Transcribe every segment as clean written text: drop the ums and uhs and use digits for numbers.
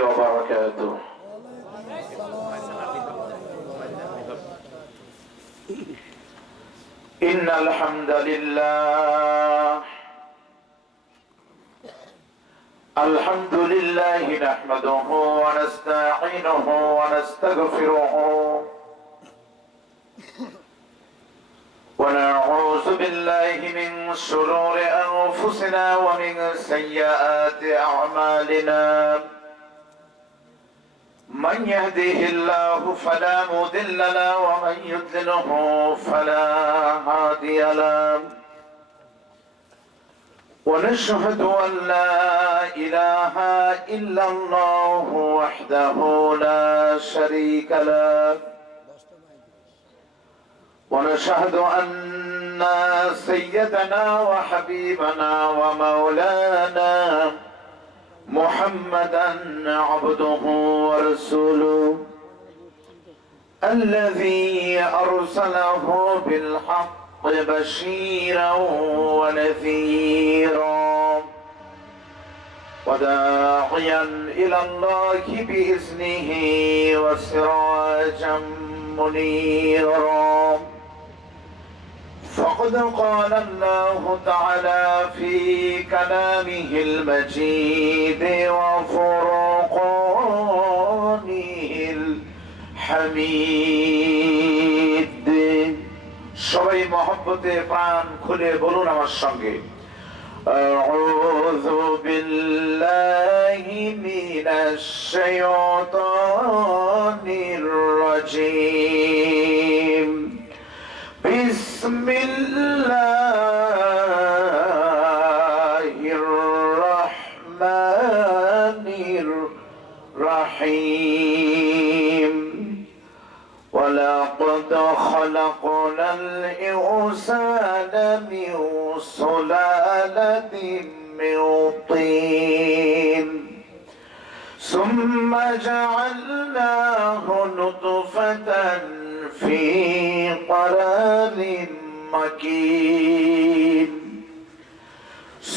وبركاته. إن الحمد لله نحمده ونستعينه ونستغفره ونعوذ بالله من شرور أنفسنا ومن سيئات أعمالنا. من يهده الله فلا مضل له ومن يضلله فلا هادي له. ونشهد أن لا إله إلا الله وحده لا شريك له. ونشهد أن سيدنا وحبيبنا ومولانا محمدا عبده ورسوله الذي أرسله بالحق بشيرا ونذيرا وداعيا إلى الله بإذنه وسراجا منيرا. فقد قال الله تعالى في كلامه المجيد وفرقانه الحميد. সবাই মহব্বতে প্রাণ খুলে বলুন আমার সঙ্গে, أعوذ بالله من الشيطان الرجيم. بسم الله الرحمن الرحيم. ولقد خلقنا الإنسان من سلالة من طين ثم جعلناه نطفة في قرار مكين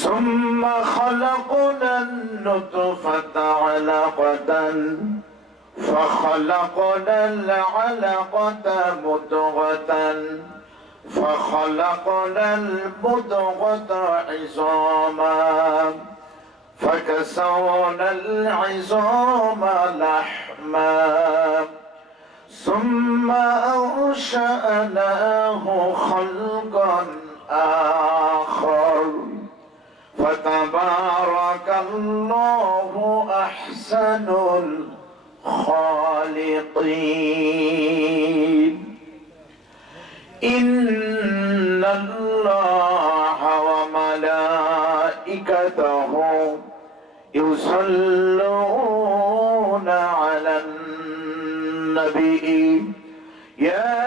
ثم خلقنا النطفة علقة فخلقنا العلقة مضغة فخلقنا المضغة عظاما فكسونا العظام لحما ثم أنشأناه خلقا آخر فتبارك الله أحسن الخالقين. إن الله وملائكته يصلون على النبي يا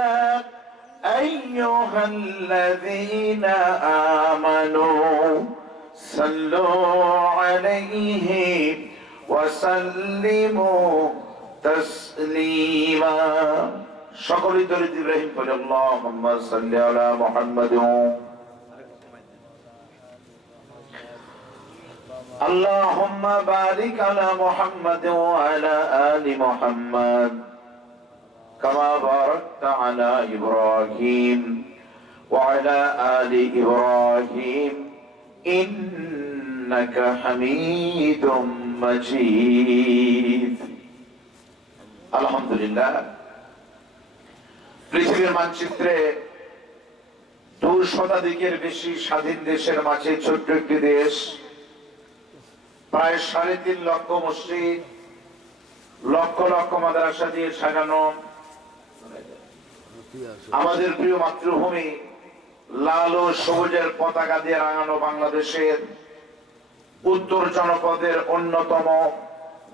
أيها الذين آمنوا صلوا عليه وسلموا تسليما. সকলে দরুদ ইব্রাহিম পড়ে আল্লাহুম্মা সাল্লি আলা মুহাম্মাদ আল্লাহুম্মা বারিক আলা মুহাম্মাদ ওয়া আলা আলি মুহাম্মাদ কামা বারাকতা আলা ইব্রাহিম ওয়া আলা আলি ইব্রাহিম ইন্নাকা হামিদুম মাজিদ। আলহামদুলিল্লাহ, পৃথিবীর মানচিত্রে 2 শতাধিকের বেশি স্বাধীন দেশের মাঝে ছোট্ট একটি দেশ, প্রায় 3.5 লক্ষ মসজিদ, লক্ষ লক্ষ মাদ্রাসা দিয়ে সাজানো আমাদের প্রিয় মাতৃভূমি, লাল ও সবুজের পতাকা দিয়ে রাঙানো বাংলাদেশের উত্তর জনপদের অন্যতম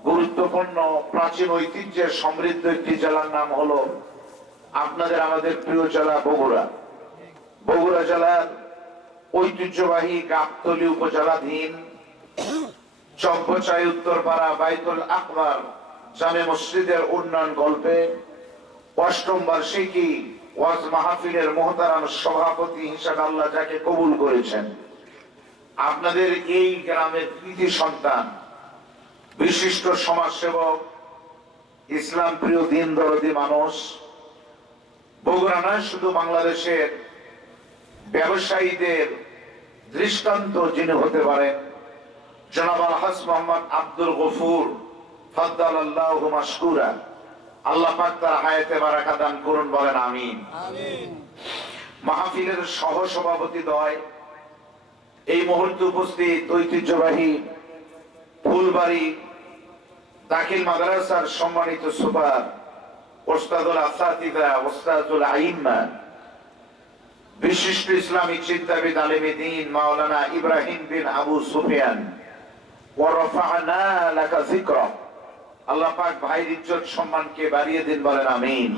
গুরুত্বপূর্ণ প্রাচীন ঐতিহ্যের সমৃদ্ধ একটি জেলার নাম হলো আপনাদের আমাদের প্রিয় জেলা বগুড়া। বগুড়া জেলার ঐতিহ্যবাহী গাবতলী উপজেলাধীন চব্বচাই উত্তরপাড়া বাইতুল আকবার জামে মসজিদের উন্নয়ন গল্পে 8ম বার্ষিকী ওয়াজ মাহফিলের মুহতারাম সভাপতি হিসেবে আল্লাহ যাকে কবুল করেছেন, আপনাদের এই গ্রামের কৃতি সন্তান বিশিষ্ট সমাজসেবক, ইসলাম প্রিয় দিন দরদি মানুষ, বগুড়া নয় শুধু বাংলাদেশের ব্যবসায়ীদের দৃষ্টান্ত যিনি হতে পারেন, জনাব আলহাজ মোহাম্মদ আব্দুল গফুর ফাদ্দালাল্লাহু মাশকুরা, আল্লাহ পাক তার হায়াতে বারাকা দান করুন, বলেন আমিন। মাহফিলের সহ সভাপতিদ্বয়, এই মুহূর্তে উপস্থিত ঐতিহ্যবাহী ফুলবাড়ি দাখিল মাদ্রাসার সম্মানিত সুপার ওস্তাদুল আসাতিদা, ওস্তাদুল আইম্মা, বিশিষ্ট ইসলামী চিন্তাবিদ আলেমে দ্বীন মাওলানা ইব্রাহিম বিন আবু সুফিয়ান, ওয়া রাফা'না লাকা যিকরা, আল্লাহ পাক ভাইয়ের ইজ্জত সম্মানকে বাড়িয়ে দিন, বলেন আমিন।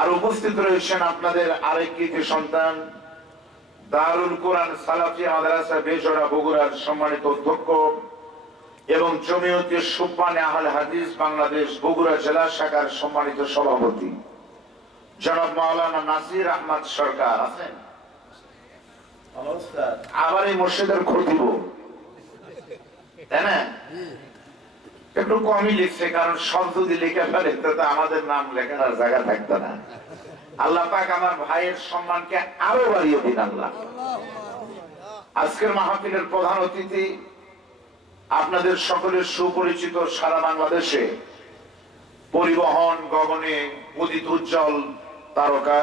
আর উপস্থিত রয়েছেন আপনাদের আরেক কৃতি সন্তান, দারুল কোরআন সালাফিয়া মাদ্রাসা বেজোড়া বগুড়ার সম্মানিত অধ্যক্ষ এবং জমিয়তে সুবহানে আহলে হাদিস বাংলাদেশ বগুড়া জেলা শাখার সম্মানিত সভাপতি জনাব মাওলানা নাসির আহমদ সরকার আছেন। আবার এই মসজিদের খতিব, তাই না? একটু কমই লিখছে, কারণ সব যদি লিখে ফেলে তো আমাদের নাম লেখার জায়গা থাকতো না। আল্লাহ পাক আমার ভাইয়ের সম্মানকে আরো বাড়িয়ে দিন আল্লাহ। আজকের মাহফিলের প্রধান অতিথি আপনাদের সকলের সুপরিচিত, সারা বাংলাদেশে পরিবহন গগনে উদিত উজ্জ্বল তারকা,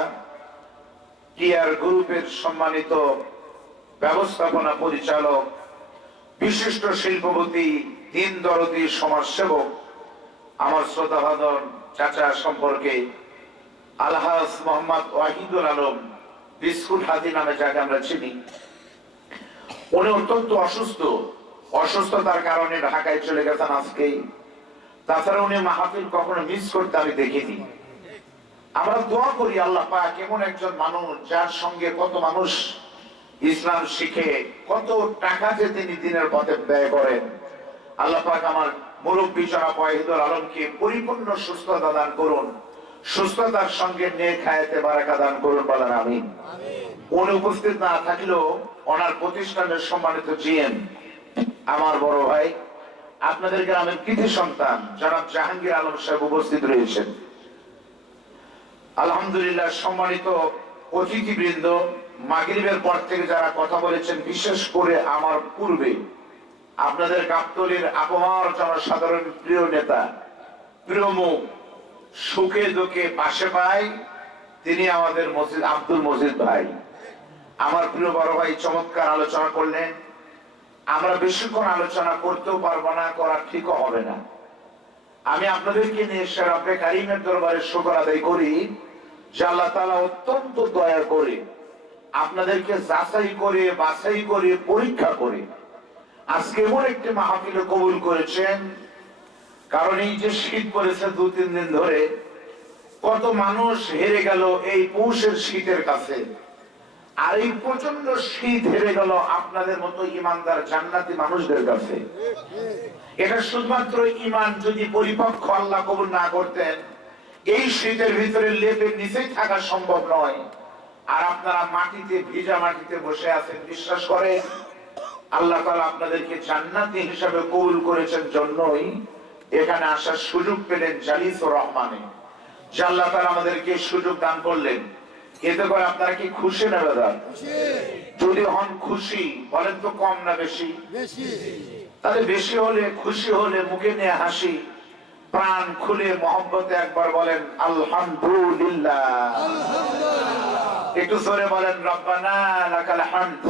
টিআর গ্রুপের সম্মানিত ব্যবস্থাপনা পরিচালক, বিশিষ্ট শিল্পপতি, দিন দরদি সমাজসেবক, আমার শ্রদ্ধাভাজন চাচা সম্পর্কে আলহাজ মোহাম্মদ ওয়াহিদুল আলম বিস্কুট হাতি নামে যাকে আমরা চিনি, উনি অত্যন্ত অসুস্থতার কারণে ঢাকায় চলে গেছেন আজকেই। তাছাড়া উনি মাহফিল কখনো মিস করতে আমি দেখিনি। আমরা দোয়া করি আল্লাহ পাক এমন একজন মানুষ যার সঙ্গে কত মানুষ ইসলাম শিখে, কত টাকা যে তিনি দিনের পথে ব্যয় করেন, আল্লাহ পাক আমার মুরব্বী জনাব ওয়াহিদুল আলমকে পরিপূর্ণ সুস্থতা দান করুন, সুস্থতার সঙ্গে নেক হায়াতে বারাকা দান করুন, বলেন আমিন। উনি উপস্থিত না থাকলেও ওনার প্রতিষ্ঠানের সম্মানিত জিএম আমার বড় ভাই, আপনাদের গ্রামের কৃতি সন্তান জনাব জাহাঙ্গীর আলম সাহেব উপস্থিত রয়েছেন। আলহামদুলিল্লাহ, সম্মানিত অতিথিবৃন্দ, মাগরিবের পর থেকে যারা কথা বলেছেন, বিশেষ করে আমার পূর্বে আপনাদের গাবতলীর আবহাওয়ার জনসাধারণ প্রিয় নেতা, প্রিয় মুখ, সুখে দুঃখে পাশে পাই, তিনি আমাদের মসজিদ আব্দুল মজিদ ভাই, আমার প্রিয় বড় ভাই, চমৎকার আলোচনা করলেন। আমরা বেশিক্ষণ আলোচনা করতেও পারবো না, করা ঠিকও হবে না। আমি আপনাদেরকে নিয়ে রব্বে কারিমের দরবারে শুকর আদায় করি যে আল্লাহ তাআলা অত্যন্ত দয়া করে আপনাদেরকে যাচাই করে, বাছাই করে, পরীক্ষা করে আজকে এমন একটি মাহফিলে কবুল করেছেন। কারণ এই যে শীত পড়েছে 2-3 দিন ধরে, কত মানুষ হেরে গেল এই পৌষের শীতের কাছে, আর এই প্রচন্ড শীত হেরে গেল আপনাদের মতো ইমানদার জান্নাতি মানুষদের কাছে। এটা শুধুমাত্র ইমান যদি পরিপক্ক আল্লাহ কবুল না করতেন, এই শীতের ভিতরে লেপের নিচেই থাকা সম্ভব নয়। আর আপনারা মাটিতে, ভিজা মাটিতে বসে আছেন, বিশ্বাস করে আল্লাহ তাআলা আপনাদেরকে জান্নাতি হিসাবে কবুল করেছেন জন্যই এখানে আসার সুযোগ পেলেন জালিসুর রহমানে, যে আল্লাহ তাআলা আমাদেরকে সুযোগ দান করলেন। এতে করে আপনারা কি খুশি না বেদার? যদি হন খুশি, বলেন তো কম না বেশি? তাহলে বেশি হলে, খুশি হলে মুখে নিয়ে হাসি, প্রাণ খুলে মহব্বতে একবার বলেন আলহামদুলিল্লাহ। একটু জোরে বলেন রব্বানা লাকাল হামদ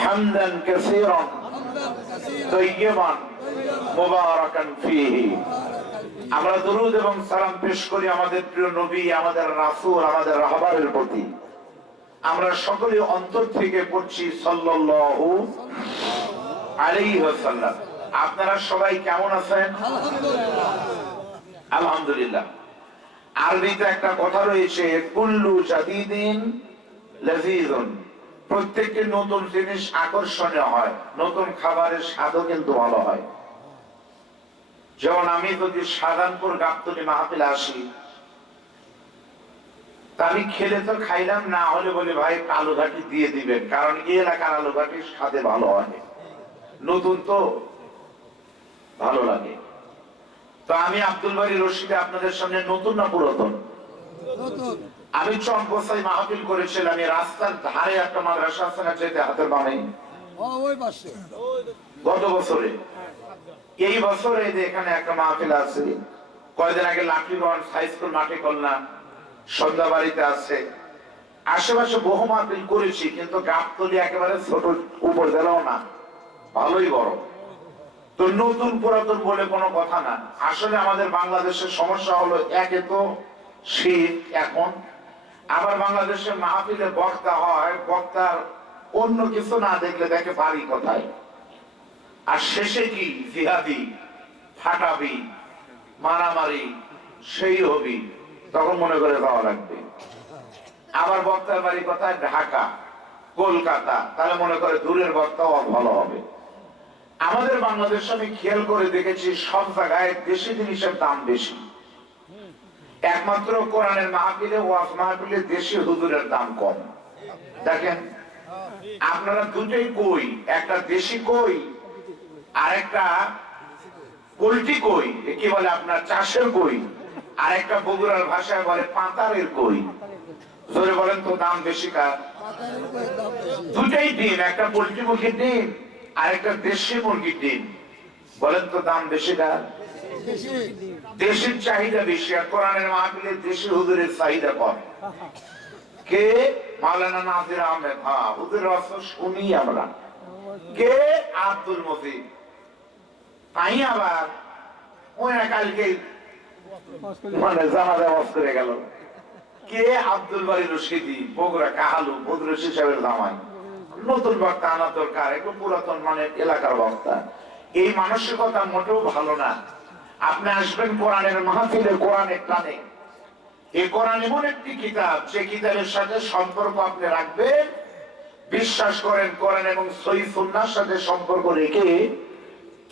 হামদান কাসীরান তাইয়্যিবান মুবারাকান ফীহি। আমরা দরুদ এবং সালাম পেশ করি আমাদের প্রিয় নবী, আমাদের রাসূল, আমাদের রাহবারের প্রতি। আমরা সকলে অন্তর থেকে পড়ছি সাল্লাল্লাহু আলাইহি ওয়াসাল্লাম। আপনারা সবাই কেমন আছেন? আলহামদুলিল্লাহ। আরবিতে একটা কথা রয়েছে, কুল্লু জাদিদিন লাযীযুন, প্রত্যেকটি নতুন জিনিস আকর্ষণীয় হয়, নতুন খাবারের স্বাদও কিন্তু ভালো হয়। যেমন আমি যদি শাহজাহানপুর গাবতলী মাহফিলে আসি, তা আমি খেলে তো খাইলাম, না হলে বলে ভাই আলুঘাটি দিয়ে দিবেন, কারণ এই এলাকার আলুঘাটি স্বাদে ভালো হয়, নতুন তো ভালো লাগে। তো আমি আব্দুল বারী রশিদে আপনাদের সামনে নতুন না পুরাতন? আমি চম্পসাই মাহফিল করেছিলাম, আমি রাস্তার ধারে একটা মাদ্রাসা আছে না, যেতে হাতের বামে, গত বছরে। এই বছরে এখানে একটা মাহফিল আছে, কয়েকদিন আগে লাঠিগঞ্জ হাই স্কুল মাঠে করলাম, সন্ধ্যা বাড়িতে আছে, আশেপাশে বহু মাহফিল করেছি, কিন্তু গাবতলী একেবারে ছোট উপর জেলাও না, ভালোই বড়। তো নতুন পুরাতন বলে কোনো কথা না। আসলে আমাদের বাংলাদেশের সমস্যা হলো, একে তো শীত এখন, আবার বাংলাদেশের মাহফিলে বক্তা হয়, বক্তার অন্য কিছু না দেখলে দেখে বাড়ি কোথায়, আর শেষে কি জিহাদি, ফাটাবি, মারামারি, সেই হবি, তখন মনে করে যাওয়া লাগবে। আবার বক্তার বাড়ি কোথায়, ঢাকা, কলকাতা, তাহলে মনে করে দূরের বক্তাও ভালো হবে। আমাদের বাংলাদেশে আমি খেয়াল করে দেখেছি সব জায়গায় দেশি জিনিসের দাম বেশি, একমাত্র কোরআনের মাহফিলে, ওয়াজ মাহফিলে দেশি হুজুরের দাম কম। দেখেন আপনারা দুটোই কই, একটা দেশি কই আর একটা পোল্ট্রি কই, কি বলে আপনার চাষের কই, আর একটা বগুড়ার ভাষায় বলে পাতারের কই। জোরে বলেন তো দাম বেশি কার? দুটাই ডিম, একটা পোল্ট্রি মুরগির ডিম আর একটা দেশি মুরগির ডিম, বলেন তো দাম বেশি কার? দেশের চাহিদা বেশি, আর কোরআনের মাহফিলে দেশি হুজুরের চাহিদা কম। কে? মাওলানা নাজির আহমেদ, হ্যাঁ হুজুরের ওয়াজ শুনি আমরা। কে? আব্দুল মজিদ। তাই আবার ওই কালকে মানে জানাজা ওয়াজ করে গেল। কে? আব্দুল বারী রশিদি, বগুড়া কাহালু, বদরুল সাহেবের জামাই। নতুন বক্তা আনা দরকার, একটু পুরাতন মানে এলাকার বক্তা। এই মানসিকতা মোটেও ভালো না। আপনি আসবেন কোরআনের মাহফিলে, কোরআনের টানে। এই কোরআন এমন একটি কিতাব, যে কিতাবের সাথে সম্পর্ক আপনি রাখবেন, বিশ্বাস করেন কোরআন এবং সহিহ সুন্নাহর সাথে সম্পর্ক রেখে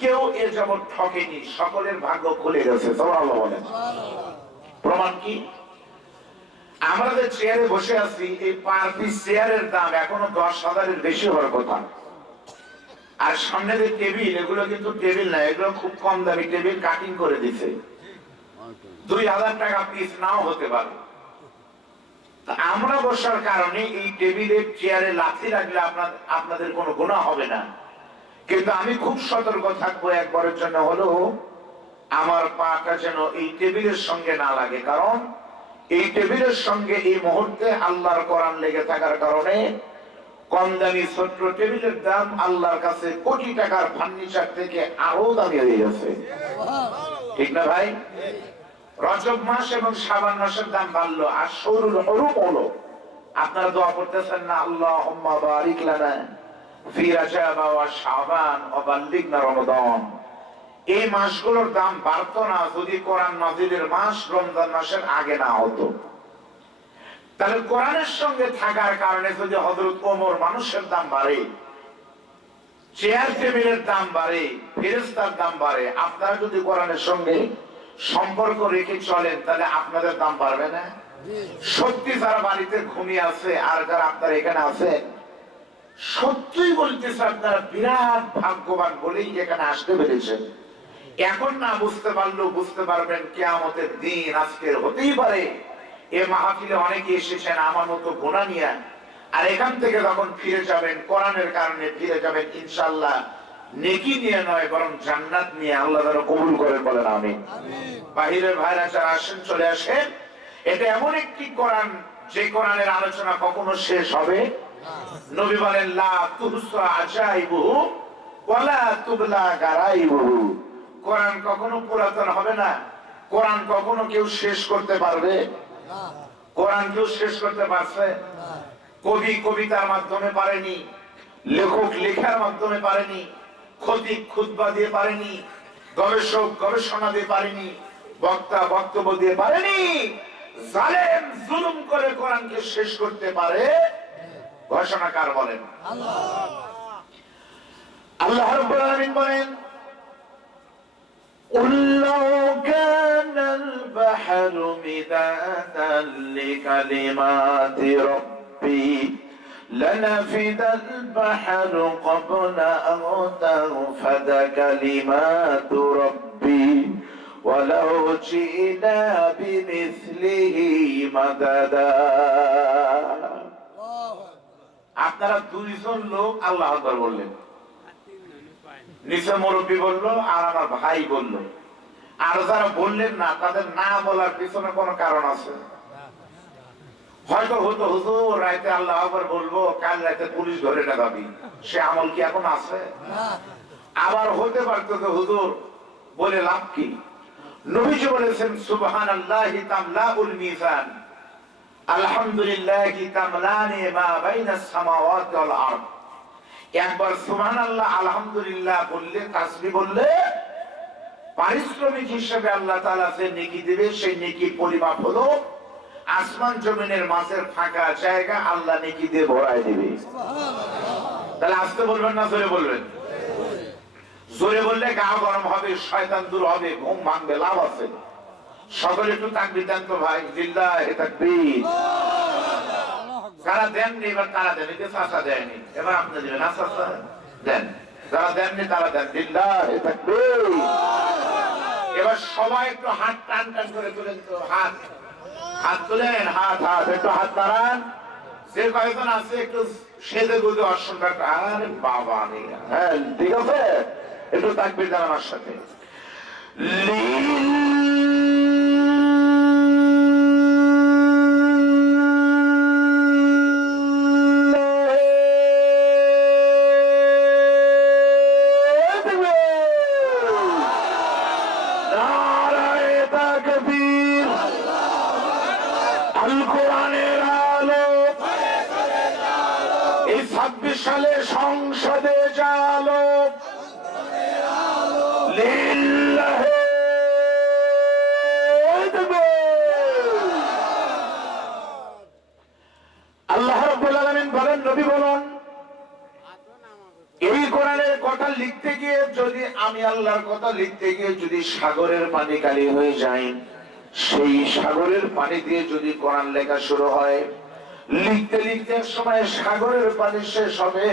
কেউ এ যেমন ঠকেনি, সকলের ভাগ্য খুলে গেছে। সুবহানাল্লাহ বলেন। প্রমাণ কি? আমরা যে চেয়ারে বসে আছি, এই পার পিস চেয়ারের দাম এখনো 10,000-এর বেশি হওয়ার কথা। আর সামনে যে টেবিল, এগুলো কিন্তু টেবিল না, এগুলো খুব কম দামি টেবিল, কাটিং করে দিছে, 2,000 টাকা পিস নাও হতে পারে। আমরা বসার কারণে এই টেবিলের চেয়ারে লাথি লাগলে আপনাদের কোনো গুনাহ হবে না, কিন্তু আমি খুব সতর্ক থাকবো, একবারের জন্য হলো আমার পাটা যেন এই টেবিলের সঙ্গে না লাগে। কারণ এই টেবিলের সঙ্গে এই মুহূর্তে আল্লাহর কোরআন লেগে থাকার কারণে কম দামি ছোট্ট টেবিলের দাম আল্লাহর কাছে কোটি টাকার ফার্নিচার থেকে আরো দামি হয়ে গেছে। ঠিক না ভাই? রজব মাস এবং শাবান মাসের দাম বাড়লো, আর শহরুল হরুম হলো। আপনারা দোয়া করতেছেন না, আল্লাহুম্মা বারিক লানা ফি রাজাব ওয়া শাবান ওয়া বাল্লিগনা রমাদান। এই মাসগুলোর দাম বাড়তো না যদি কোরআন নাযিলের মাস রমজান মাসের আগে না হতো। তাহলে কোরআনের সঙ্গে থাকার কারণে যদি হযরত ওমর মানুষের দাম বাড়ে, চেয়ার টেবিলের দাম বাড়ে, ফেরেশতার দাম বাড়ে, আপনারা যদি কোরআনের সঙ্গে সম্পর্ক রেখে চলেন, তাহলে আপনাদের দাম বাড়বে না? সত্যি যারা বাড়িতে ঘুমিয়ে আছে আর যারা আপনারা এখানে আছেন, সত্যিই বলতেছে আপনারা বিরাট ভাগ্যবান বলেই এখানে আসতে পেরেছেন। এখন না বুঝতে পারলেও বুঝতে পারবেন কিয়ামতের দিন আজকের হতেই পারে এ মাহফিলে অনেকে এসেছেন আমার মতো গুনাহ নিয়ে, আর এখান থেকে যখন ফিরে যাবেন কোরআনের কারণে ফিরে যাবেন ইনশাআল্লাহ নেকি নিয়ে নয়, বরং জান্নাত নিয়ে। আল্লাহ যেন কবুল করেন, বলেন আমিন। বাহিরের ভাইরা যারা আসেন চলে আসেন। এটা এমন একটি কোরআন, যে কোরআনের আলোচনা কখনো শেষ হবে নবী বলেন লা তুহসা আজাইবুহু ওয়ালা তুবলা গারাইবুহু। কোরআন কখনো পুরাতন হবে না, কোরআন কখনো কেউ শেষ করতে পারবে না। কোরআন কেউ শেষ করতে পারছে? কবি কবিতার মাধ্যমে পারেনি, লেখক লেখার মাধ্যমে পারেনি, খতিব খুতবা দিয়ে পারেনি, গবেষক গবেষণা দিয়ে পারেনি, বক্তা বক্তব্য দিয়ে পারেনি। জালেম জুলুম করে কোরআনকে শেষ করতে পারে, ঘোষণাকার বলেন আল্লাহ। আল্লাহ রাব্বুল আলামিন বলেন قُلْ لَوْ كَانَ الْبَحْرُ مِدَادًا لِكَلِمَاتِ رَبِّي لنفد البحر قبل أن تنفد كلمات ربي ولو جئنا بمثله مددا। আপনারা দুইজন লোক আল্লাহ আকবার বললেন, নিচে মুরব্বী বলল আর আমার ভাই বলল, আর যারা বললেন না তাদের না বলার পিছনে কোনো কারণ আছে? হয়তো হতো হুজুর রাতে আল্লাহ আকবার বলবো, কাল রাতে পুলিশ ধরে না যাবি, সে আমল কি এখন আছে? আবার হতে পারতো যে হুজুর বলে লাভ কি? নবীজি বলেছেন সুবহানাল্লাহি তামলাউল মিজান, আলহামদুলিল্লাহি তামলানি মা বাইনাস সামাওয়াতি ওয়াল আরদ। একবার সুবহানাল্লাহ আলহামদুলিল্লাহ বললে, তাসবিহ বললে পারিশ্রমিক হিসেবে আল্লাহ তাআলা যে নেকি দিবে সেই নেকির পরিমাপ হলো আসমান জমিনের মাঝের ফাঁকা জায়গা আল্লাহ নেকি দিয়ে ভরায় দিবে। তাহলে আস্তে বলবেন না জোরে বলবেন? জোরে বললে গা গরম হবে, শয়তান দূর হবে, ঘুম ভাঙবে, লাভ আছে। সকলে একটু তাকবীর দেন তো ভাই, লিল্লাহি তাকবীর। যারা দেননি এবার তারা দেন, এতে চাচা দেয়নি, এবার আপনি দেবেন, আচ্ছা দেন। যারা দেননি তারা দেন, লিল্লাহি তাকবীর। এবার সবাই একটু হাত টান টান করে তুলেন তো, হাত হাত তুলেন, হাত হাত একটু হাত নাড়ান। যে কয়েকজন আছে একটু সেজে গুজে অসংখ্য, আরে বাবা নেই, হ্যাঁ ঠিক আছে, একটু তাকবীর দেন আমার সাথে। সালে সংসদে জালো লিল্লাহি আল্লাহ রাব্বুল আলামিন বলেন, নবী বলুন, এই কোরআনের কথা লিখতে গিয়ে যদি আমি আল্লাহর কথা লিখতে গিয়ে যদি সাগরের পানি কালি হয়ে যায়, সেই সাগরের পানি দিয়ে যদি কোরআন লেখা শুরু হয়, লিখতে লিখতে এক সময় সাগরের পানি শেষ হবে,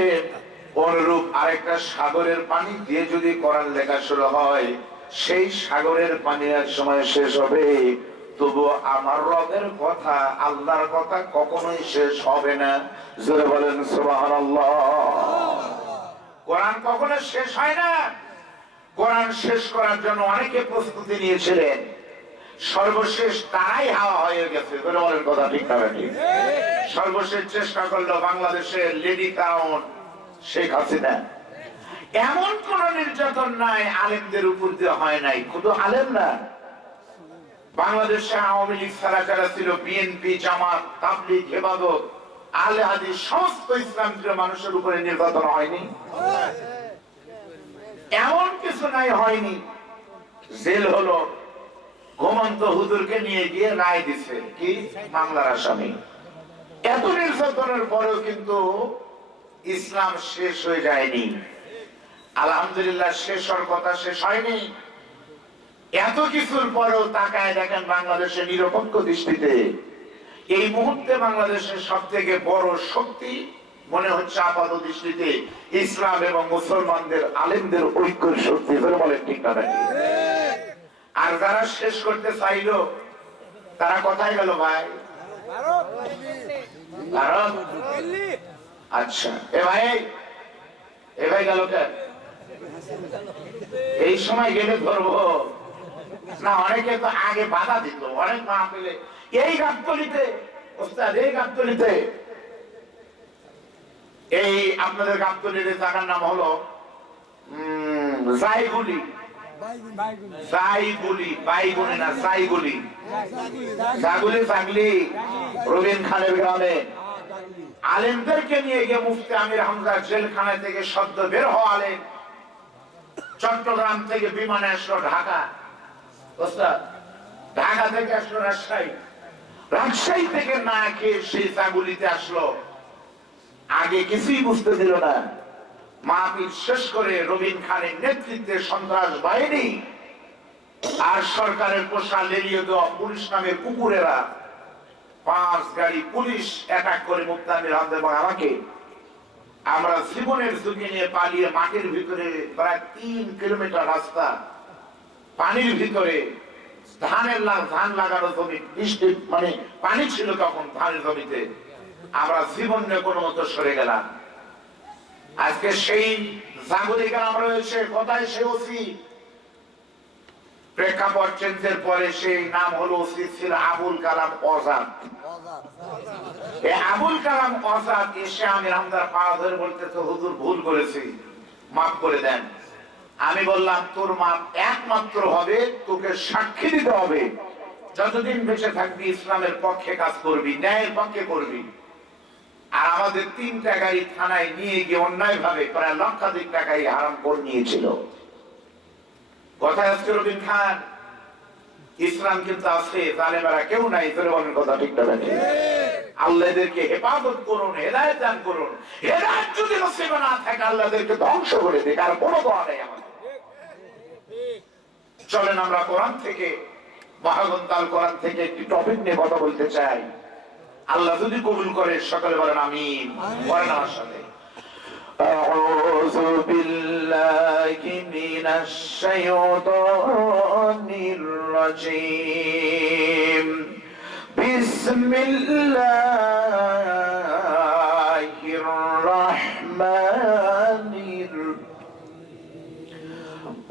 অনুরূপ আরেকটা সাগরের পানি দিয়ে যদি কোরআন লেখা শুরু হয়, সেই সাগরের পানি এক সময় শেষ হবে, তবু আমার রবের কথা, আল্লাহর কথা কখনোই শেষ হবে না। জোরে বলেন সুবহানাল্লাহ। কোরআন কখনো শেষ হয় না। কোরআন শেষ করার জন্য অনেকে প্রস্তুতি নিয়েছিলেন, সর্বশেষ তারাই হাওয়া হয়ে গেছে। জোরে বলেন কথা ঠিক না ঠিক? সর্বশেষ চেষ্টা করলো বাংলাদেশের লেডি টাউন শেখ হাসিনা। এমন কোন নির্যাতন নাই আলেমদের উপর দিয়ে হয় নাই, শুধু আলেম না, বাংলাদেশে আওয়ামী লীগ ছাড়া যারা ছিল, বিএনপি, জামাত, তাবলীগ, হেফাজত, আহলে হাদিস, সমস্ত ইসলামপ্রিয় মানুষের উপরে নির্যাতন হয়নি? এমন কিছু নাই হয়নি। জেল হলো, ঘুমন্ত হুজুরকে নিয়ে গিয়ে রায় দিছে কি মামলার আসামি। এত নির্যাতনের পরেও কিন্তু ইসলাম শেষ হয়ে যায়নি। আলহামদুলিল্লাহ, শেষ হওয়ার কথা শেষ হয়নি। এত কিছুর পরেও তাকায় দেখেন বাংলাদেশের নিরপেক্ষ দৃষ্টিতে এই মুহূর্তে বাংলাদেশের সব থেকে বড় শক্তি মনে হচ্ছে আপাত দৃষ্টিতে ইসলাম এবং মুসলমানদের আলেমদের ঐক্যের শক্তি। বলেন ঠিক না? আর যারা শেষ করতে চাইলো তারা কোথায় গেল ভাই? ভারত। আচ্ছা, এ ভাই গেল কেন? এই সময় গেলে ধরবো না। অনেকে তো আগে বাধা দিত, অনেক মাহফিলে এই গাবতলীতে, ওস্তাদ এই গাবতলীতে, এই আপনাদের গাবতলীর জায়গার নাম হলো জাইগুলি। রবিন খানের গ্রামে আলেমদেরকে নিয়ে গিয়ে মুফতি আমির হামজা জেলখানা থেকে সদ্য বের হওয়া আলেম চট্টগ্রাম থেকে বিমানে আসলো ঢাকা, ঢাকা থেকে আসলো রাজশাহী, রাজশাহী থেকে না খেয়ে সেই চাগুলিতে আসলো। আগে কিছুই বুঝতে দিল না। মাহফিল শেষ করে রবিন খানের নেতৃত্বে সন্ত্রাস বাহিনী আর সরকারের পোষা লেলিয়ে দেওয়া পুলিশ নামের কুকুরেরা 5 গাড়ি পুলিশ অ্যাটাক করে মুক্তামির হামদ এবং আমাকে। আমরা জীবনের ঝুঁকি নিয়ে পালিয়ে মাটির ভিতরে প্রায় 3 কিলোমিটার রাস্তা, পানির ভিতরে, ধান লাগানো জমি, বৃষ্টি মানে পানি ছিল তখন ধানের জমিতে, আমরা জীবন নিয়ে কোনো মতো সরে গেলাম। আজকে সেই জাগরি গ্রাম রয়েছে, কোথায় সে ওসি? প্রেক্ষাপট চেঞ্জের পরে সেই নাম হলো ওসি ছিল আবুল কালাম আজাদ। এই আবুল কালাম আজাদ এসে আমি আমদার পা ধরে বলতেছে, হুজুর ভুল করেছি, মাফ করে দেন। আমি বললাম, তোর মাপ একমাত্র হবে, তোকে সাক্ষী দিতে হবে, যতদিন বেঁচে থাকবি ইসলামের পক্ষে কাজ করবি, ন্যায়ের পক্ষে করবি। আর আমাদের 3টা গাড়ি থানায় নিয়ে গিয়ে অন্যায় ভাবে প্রায় লক্ষাধিক টাকাই হারাম করে নিয়েছিল। কথায় আজকে রবিন খান, ইসলাম কিন্তু আছে, জালেমেরা কেউ নাই। তোরে বলেন কথা ঠিক না? আল্লাহদেরকে হেফাজত করুন, হেদায়েত দান করুন। হেদায়েত যদি নসিব না থাকে, আল্লাহদেরকে ধ্বংস করে দিক, আর কোনো দোয়া নেই আমাদের। চলেন আমরা কোরআন থেকে, মহাগ্রন্থ কোরআন থেকে একটি টপিক নিয়ে কথা বলতে চাই। আল্লাহ যদি কবুল করে সকলে বলেন আমিন। বলেন আমার সাথে, আউযু বিল্লাহি মিনাশ শাইতানির রাজীম। বিসমিল্লাহির রাহমানির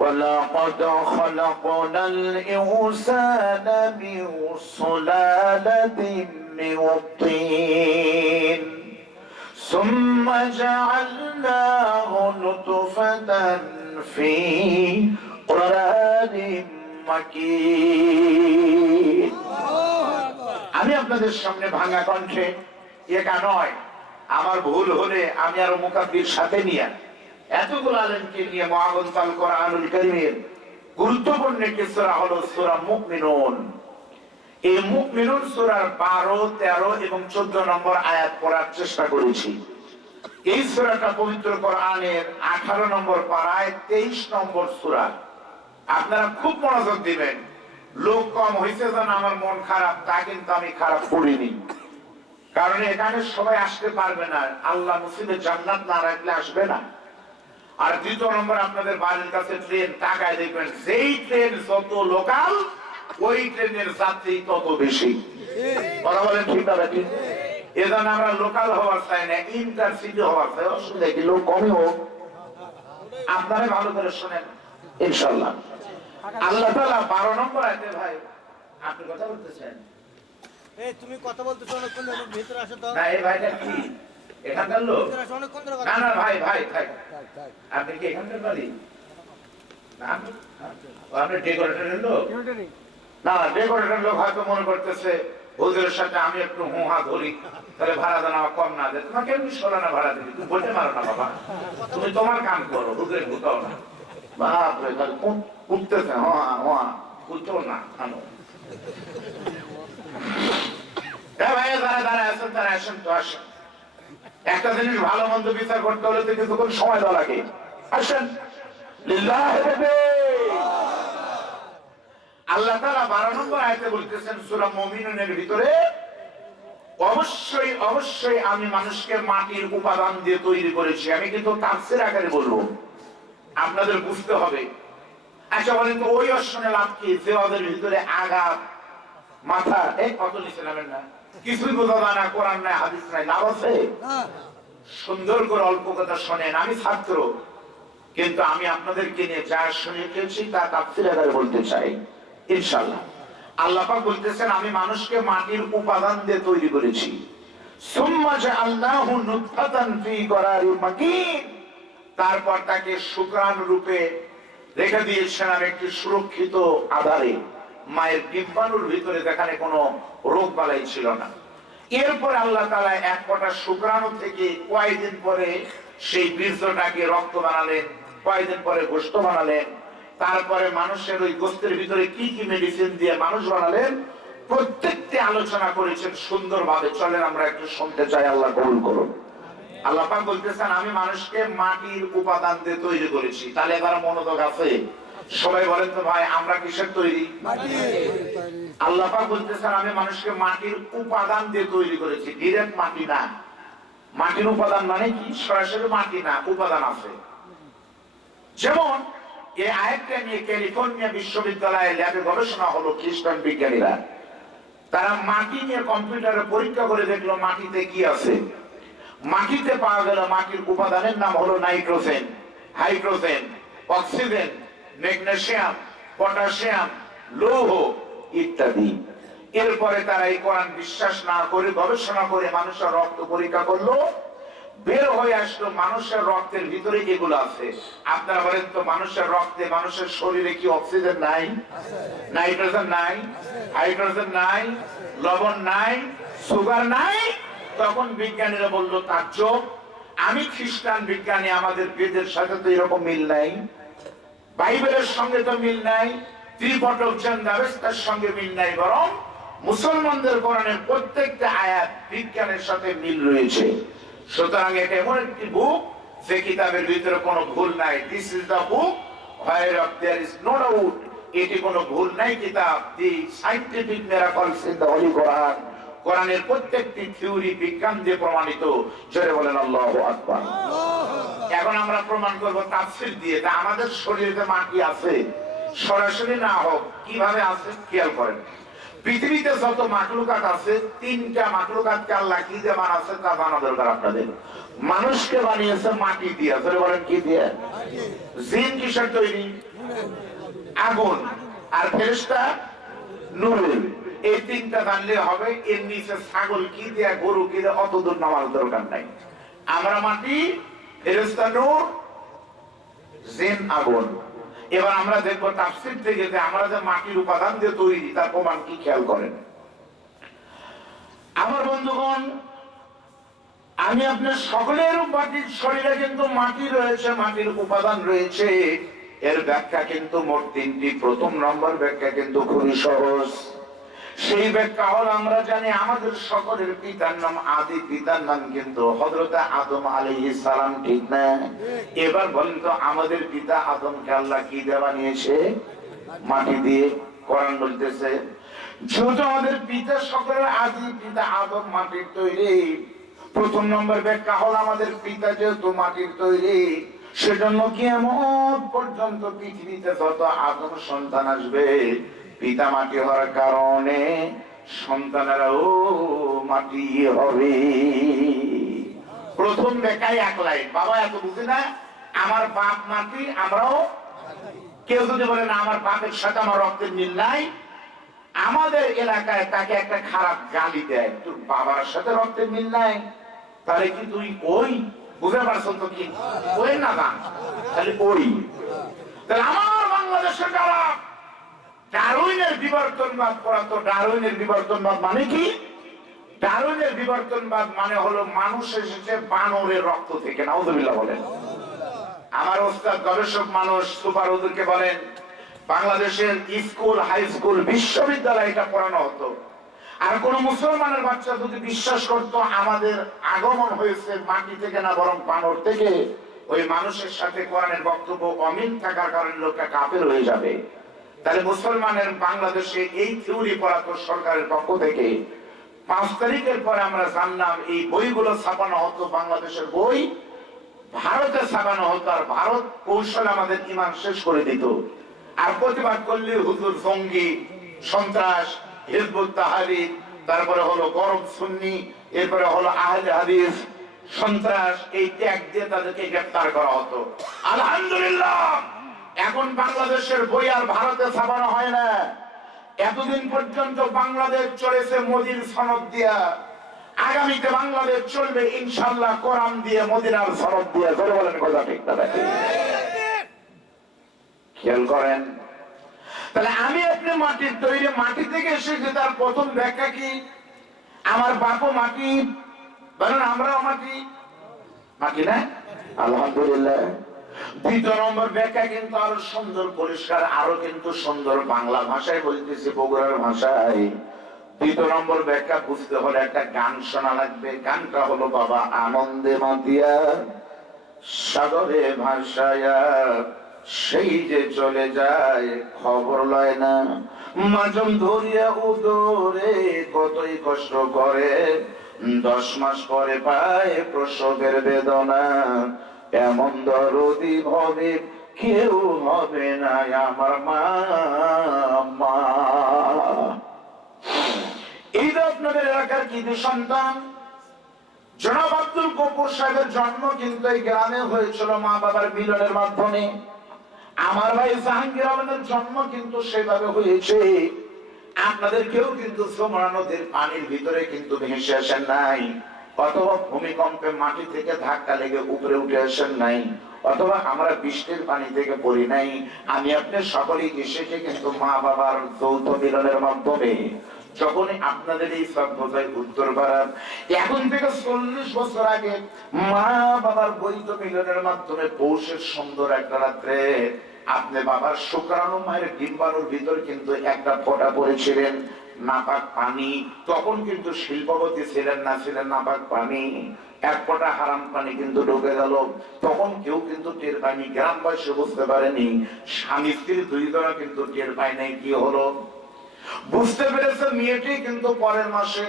ولقد خلقنا الإنسان من صلالة من طين ثم جعلناه نطفة في قرار مكين। আমি আপনাদের সামনে ভাঙা কণ্ঠে, একা নয়, আমার ভুল হলে আমি আর মুকাদ্দির সাথে নিয়ে এতগুলো আলেমকে নিয়ে মহাগ্রন্থ আল কোরআনুল কারীমের গুরুত্বপূর্ণ একটি সূরা হলো সূরা মুমিনুন। এই মুমিনুন সূরার 12, 13 এবং 14 নম্বর আয়াত পড়ার চেষ্টা করেছি। এই সূরাটা পবিত্র কোরআনের 18 নম্বর পারায় 23 নম্বর সূরা। আপনারা খুব মনোযোগ দিবেন। লোক কম হয়েছে যেন আমার মন খারাপ, তা কিন্তু আমি খারাপ করিনি। কারণ এখানে সবাই আসতে পারবে না, আল্লাহ নসিবে জান্নাত না রাখলে আসবে না। আর 2 নম্বর, আপনাদের বাড়ির কাছে ট্রেন, টাকায় দেখবেন যেই ট্রেন যত লোকাল, ওই ট্রেনের যাত্রী তত বেশি। কথা বলেন ঠিক না? ঠিক। এজন্য আমরা লোকাল হওয়ার চাই না, ইন্টারসিটি হওয়ার চাই। অসুবিধা কি, লোক কমই হোক, আপনারা ভালো করে শোনেন ইনশাআল্লাহ। আল্লাহ তাআলা 12 নম্বর আয়াতে, ভাই আপনি কথা বলতেছেন? এই তুমি কথা বলতেছো অনেকক্ষণ ধরে, ভিতরে আসো তো। না, এই ভাইটা কি এখানকার লোক? ভিতরে আসো, অনেকক্ষণ ধরে কথা। না না ভাই, ভাই থাক। আপনি কি এখানকার বাড়ি? না, আপনি ডেকোরেটরের লোক? না, ডেকোরেটরের লোক হয়তো মনে করতেছে হুজুরের সাথে আমি একটু হুহা ধরি, তাহলে ভাড়া দেন আমার কম না দেয়। তোমাকে এমনি 16 না ভাড়া দিবি, তুমি বলতে পারো না বাবা, তুমি তোমার কাম করো, হুজুরের ভুতাও না। বাপরে, উঠতেছে হ্যাঁ হ্যাঁ, উঠতো না থানো। ভাই যারা যারা আসেন তারা আসেন তো আসেন। একটা জিনিস ভালো মন্দ বিচার করতে হলে তো কিছুক্ষণ সময় দেওয়া লাগে। আসেন। আল্লাহ তাআলা 12 নম্বর আয়াতে বলতেছেন সূরা মুমিনুনের ভিতরে, অবশ্যই অবশ্যই আমি মানুষকে মাটির উপাদান দিয়ে তৈরি করেছি। আমি কিন্তু তাফসীর আকারে বলবো, আপনাদের বুঝতে হবে। আচ্ছা বলেন তো, ওই অশ্বনে লাভ কি? যে ওদের ভিতরে আগা মাথা, এই কত নিচে নামেন না, কিছুই বোঝা যায় না, কোরআন নাই হাদিস নাই, লাভ আছে? সুন্দর করে অল্প কথা শোনেন। আমি ছাত্র, কিন্তু আমি আপনাদেরকে নিয়ে যা শুনেছি তা তাফসীর আকারে বলতে চাই ইনশাআল্লাহ। আল্লাহ পাক বলতেছেন, আমি মানুষকে মাটির উপাদান দিয়ে তৈরি করেছি। সুম্মা জাআলনাহু নুতফাতান ফি করারিন মাকিন, তারপর তাকে শুক্রাণু রূপে রেখে দিয়েছেন আমি একটি সুরক্ষিত আধারে, মায়ের ডিম্বাণুর ভিতরে, যেখানে কোনো রোগ বালাই ছিল না। এরপর আল্লাহ তাআলা এক ফোঁটা শুক্রাণু থেকে কয়েকদিন পরে সেই বীর্যটাকে রক্ত বানালেন, কয়েকদিন পরে গোশত বানালেন, তারপরে মানুষের ওই গোশতের ভিতরে কি কি মেডিসিন দিয়ে মানুষ বানালেন, প্রত্যেকটি আলোচনা করেছেন সুন্দরভাবে। চলেন আমরা একটু শুনতে চাই, আল্লাহ কবুল করুন। আল্লাহ পাক বলতেছেন, আমি মানুষকে মাটির উপাদান দিয়ে তৈরি করেছি। তাহলে এবার মনোযোগ আছে? সবাই বলেন তো ভাই আমরা কিসের তৈরি? আল্লাহ পাক বলতেছেন আমি মানুষকে মাটির উপাদান দিয়ে তৈরি করেছি, ডিরেক্ট মাটি না। মাটির উপাদান মানে কি? সরাসরি মাটি না, উপাদান আছে। যেমন এই আয়াতটা নিয়ে ক্যালিফোর্নিয়া বিশ্ববিদ্যালয়ে ল্যাবে গবেষণা হলো, খ্রিস্টান বিজ্ঞানীরা তারা মাটি নিয়ে কম্পিউটারে পরীক্ষা করে দেখলো মাটিতে কি আছে। মাটিতে পাওয়া গেল মাটির উপাদানের নাম হলো nitrogen, hydrogen, oxygen, magnesium, potassium, লৌহ ইত্যাদি। এরপরে তারা এই কোরআন বিশ্বাস না করে গবেষণা করে মানুষের রক্ত পরীক্ষা করলো, বের হয়ে আসলো মানুষের রক্তের ভিতরে এগুলো আছে। আপনারা বলেন তো মানুষের রক্তে, মানুষের শরীরে কি অক্সিজেন নাই? নাইট্রোজেন নাই? হাইড্রোজেন নাই? লবণ নাই? সুগার নাই? তখন বিজ্ঞানীরা বললো তাজ্জব, আমি খ্রিস্টান বিজ্ঞানী, আমাদের বেদের সাথে তো এরকম মিল নাই, বাইবেলের সঙ্গে তো মিল নাই, ত্রিপটক জান্দাবেস্তার সঙ্গে মিল নাই, বরং মুসলমানদের কোরআনের প্রত্যেকটা আয়াত বিজ্ঞানের সাথে মিল রয়েছে। সুতরাং এটা এমন একটি বুক যে কিতাবের ভিতরে কোনো ভুল নাই। This is the book whereof there is no doubt, এটি কোনো ভুল নাই কিতাব। The scientific miracles in the holy Quran, কোরআনের প্রত্যেকটি থিওরি বিজ্ঞান দিয়ে প্রমাণিত। জোরে বলেন আল্লাহু আকবার। এখন আমরা প্রমাণ করব তাফসীর দিয়ে। তা আমাদের শরীরে মাটি আছে, সরাসরি না হোক কিভাবে আছে খেয়াল করেন। পৃথিবীতে যত মাখলুকাত আছে, তিনটা মাখলুকাতকে আল্লাহ কি দিয়ে বানাচ্ছে তা জানা দরকার আপনাদের। মানুষকে বানিয়েছে মাটি দিয়ে। জোরে বলেন কি দিয়ে? জিন কিসের তৈরি? আগুন। আর ফেরেশতা নূরের। এই তিনটা জানলে হবে। এর নিচে ছাগল কি দিয়ে, গরু কি দিয়ে, অত দূর নামার দরকার নাই। আমরা মাটি, ফেরেশতা নূর, জিন আগুন। এবার আমরা দেখবো তাফসীর থেকে যে আমরা যে মাটির উপাদান দিয়ে তৈরি তার প্রমাণ কি খেয়াল করেন। আমার বন্ধুগণ, আমি আপনার সকলের মাটির শরীরে কিন্তু মাটি রয়েছে, মাটির উপাদান রয়েছে। এর ব্যাখ্যা কিন্তু মোট তিনটি। প্রথম নম্বর ব্যাখ্যা কিন্তু খুবই সহজ। সেই ব্যাখ্যা হল আমরা জানি আমাদের সকলের পিতার নাম, আদি পিতার নাম কিন্তু হযরত আদম আলাইহিস সালাম, ঠিক না? এবার বলেন তো আমাদের পিতা আদমকে আল্লাহ কি দিয়ে বানিয়েছে? মাটি দিয়ে। কোরআন বলতেছে যেহেতু আমাদের পিতা সকলের আদি পিতা আদম মাটির তৈরি, প্রথম নম্বর ব্যাখ্যা হল আমাদের পিতা যেহেতু মাটির তৈরি, সেজন্য কিয়ামত পর্যন্ত পৃথিবীতে যত আদম সন্তান আসবে, পিতা মাটি হওয়ার কারণে সন্তানেরাও মাটি হবে। প্রথম ব্যাখ্যায় এক লাইন। বাবা এত বুঝি না, আমার বাপ মাটি, আমরাও। কেউ যদি বলে না আমার বাপের সাথে আমার রক্তের মিল নাই, আমাদের এলাকায় তাকে একটা খারাপ গালি দেয়, তোর বাবার সাথে রক্তের মিল নাই, তাহলে কি তুই ওই? বুঝতে পারছো তো? কি ওই না গান, তাহলে ওই। তাহলে আমার বাংলাদেশের যারা ডারউইনের বিবর্তনবাদ পড়াতো, ডারউইনের বিবর্তনবাদ মানে কি? ডারউইনের বিবর্তনবাদ মানে হলো মানুষ এসেছে বানরের রক্ত থেকে। নাউযুবিল্লাহ বলেন। আমার ওস্তাদ গবেষক মানুষ সুপার হুজুরকে বলেন, বাংলাদেশের স্কুল, হাই স্কুল, বিশ্ববিদ্যালয়ে এটা পড়ানো হতো। আর কোন মুসলমানের বাচ্চা যদি বিশ্বাস করত আমাদের আগমন হয়েছে মাটি থেকে না বরং বানর থেকে, ওই মানুষের সাথে কোরআনের বক্তব্য অমিল থাকার কারণে লোকটা কাফের হয়ে যাবে। তাহলে মুসলমানের বাংলাদেশে এই থিওরি পড়াতো সরকারের পক্ষ থেকে। 5 তারিখের পরে আমরা জানলাম এই বইগুলো ছাপানো হতো, বাংলাদেশের বই ভারতে ছাপানো হতো। আর ভারত কৌশলে আমাদের ঈমান শেষ করে দিত। আর প্রতিবাদ করলে হুজুর জঙ্গি, সন্ত্রাস, হিজবুত তাহরির, তারপরে হলো গরম সুন্নি, এরপরে হলো আহলে হাদিস, সন্ত্রাস, এই ট্যাগ দিয়ে তাদেরকে গ্রেফতার করা হতো। আলহামদুলিল্লাহ এখন বাংলাদেশের বই আর ভারতে ছাপানো হয় না। এতদিন পর্যন্ত বাংলাদেশ চলেছে মোদির সনদ দিয়া, আগামীতে বাংলাদেশ চলবে ইনশাআল্লাহ কোরআন দিয়ে, মদিনার সনদ দিয়ে। জোরে বলেন কথা ঠিক না? খেয়াল করেন। তাহলে আমি আপনি মাটির তৈরি, মাটি থেকে এসেছে। তার প্রথম ব্যাখ্যা কি? আমার বাপও মাটি, বলেন আমরাও মাটি, মাটি না? আলহামদুলিল্লাহ। দ্বিতীয় নম্বর ব্যাখ্যা কিন্তু আরো সুন্দর, পরিষ্কার, আরো কিন্তু সুন্দর বাংলা ভাষায় বলতেছি, বগুড়ার ভাষায়। দ্বিতীয় নম্বর ব্যাখ্যা বুঝতে হলে একটা গান শোনা লাগবে। গানটা হলো বাবা আনন্দে মাতিয়া সাগরে ভাসায়া সেই যে চলে যায় খবর লয় না। মাজন ধরিয়া উদরে কতই কষ্ট করে, 10 মাস পরে পায় প্রসবের বেদনা। এমন দরদি হবে কেউ হবে না আমার মা। মা এই তো আপনাদের এলাকার কৃতি সন্তান জনাব আব্দুল গফুর সাহেবের জন্ম কিন্তু এই গ্রামে হয়েছিল মা বাবার মিলনের মাধ্যমে। আমার ভাই জাহাঙ্গীর আলমের জন্ম কিন্তু সেভাবে হয়েছে। আপনাদের কেউ কিন্তু যমুনা নদীর পানির ভিতরে কিন্তু ভেসে আসেন নাই, অথবা ভূমিকম্পে মাটি থেকে ধাক্কা লেগে উপরে উঠে আসেন নাই, অথবা আমরা বৃষ্টির পানি থেকে পড়ি নাই। আমি আপনি সকলেই এসেছি কিন্তু মা বাবার যৌথ মিলনের মাধ্যমে। যখনই আপনাদের এই সভ্যতায় উত্তর পাড়ার এখন থেকে 40 বছর আগে মা বাবার বৈধ মিলনের মাধ্যমে পৌষের সুন্দর একটা রাত্রে আপনি বাবার শুক্রাণু মায়ের ডিম্বাণুর ভিতর কিন্তু একটা ফোঁটা পড়েছিলেন নাপাক পানি। তখন কিন্তু শিল্পবতী ছিলেন না, ছিলেন নাপাক পানি। এক ফোঁটা হারাম পানি কিন্তু ঢুকে গেল। তখন কেউ কিন্তু টের পায়নি, গ্রামবাসী বুঝতে পারেনি, স্বামী স্ত্রী দুই জনা কিন্তু টের পায় নাই কি হলো। বুঝতে পেরেছে মেয়েটি কিন্তু পরের মাসে,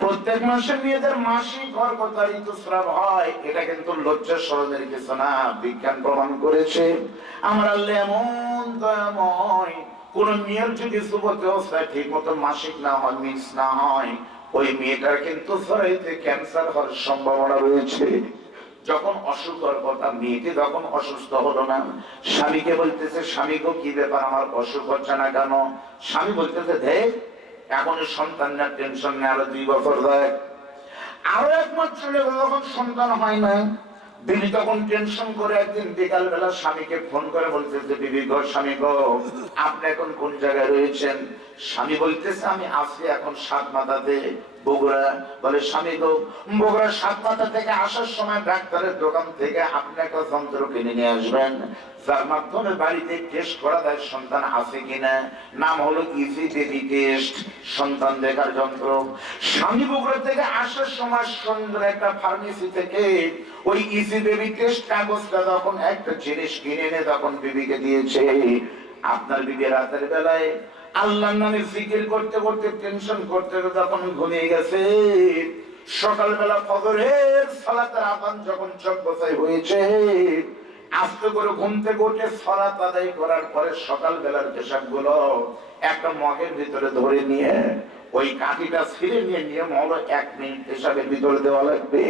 প্রত্যেক মাসে মেয়েদের মাসিক গর্ভতা ঋতুস্রাব হয়। এটা কিন্তু লজ্জা শরমের কিছু না, বিজ্ঞান প্রমাণ করেছে। আমরা এমন দয়াময়, কোন মেয়ের যদি যুবতী অবস্থায় ঠিক মতো মাসিক না হয়, মিস না হয়, ওই মেয়েটার কিন্তু শরীরে ক্যান্সার হওয়ার সম্ভাবনা রয়েছে। যখন অসুখ হওয়ার কথা, মেয়েটি যখন অসুস্থ হলো না, স্বামীকে বলতেছে, স্বামী গো কি ব্যাপার, আমার অসুখ হচ্ছে না কেন? স্বামী বলতেছে, দেখ এখন সন্তান না, টেনশন নেই, আরো 2 বছর যায়। আরো 1 মাস চলে গেল, যখন সন্তান হয় না, বিবি তখন টেনশন করে একদিন বিকাল বেলা স্বামীকে ফোন করে বলতেছে, বিবি গো, স্বামী গো, আপনি এখন কোন জায়গায় রয়েছেন? স্বামী বলতেছে, আমি আছি এখন সাতমাথাতে, বগুড়া। বলে, স্বামী গো, বগুড়া সাতমাথা থেকে আসার সময় ডাক্তারের দোকান থেকে আপনি একটা যন্ত্র কিনে নিয়ে আসবেন, যার মাধ্যমে বাড়িতে টেস্ট করা যায় সন্তান আছে কিনা। নাম হলো ইজি বেবি টেস্ট, সন্তান দেখার যন্ত্র। স্বামী বগুড়া থেকে আসার সময় সুন্দর একটা ফার্মেসি থেকে ওই ইজি বেবি টেস্ট কাগজটা যখন একটা জিনিস কিনে এনে তখন বিবিকে দিয়েছে। আপনার বিবি রাতের বেলায় আল্লাহর নামে জিকির করতে করতে, টেনশন করতে যখন ঘুমিয়ে গেছে, সকালবেলা ফজরের সালাতের আযান যখন চোখ বসাই হয়েছে, আস্তে করে ঘুম থেকে উঠে সালাত আদায় করার পরে সকালবেলার পেশাবগুলো একটা মগের ভিতরে ধরে নিয়ে ওই কাঠিটা ছিঁড়ে নিয়ে নিয়ম হলো 1 মিনিট পেশাবের ভিতরে দেওয়া লাগবে।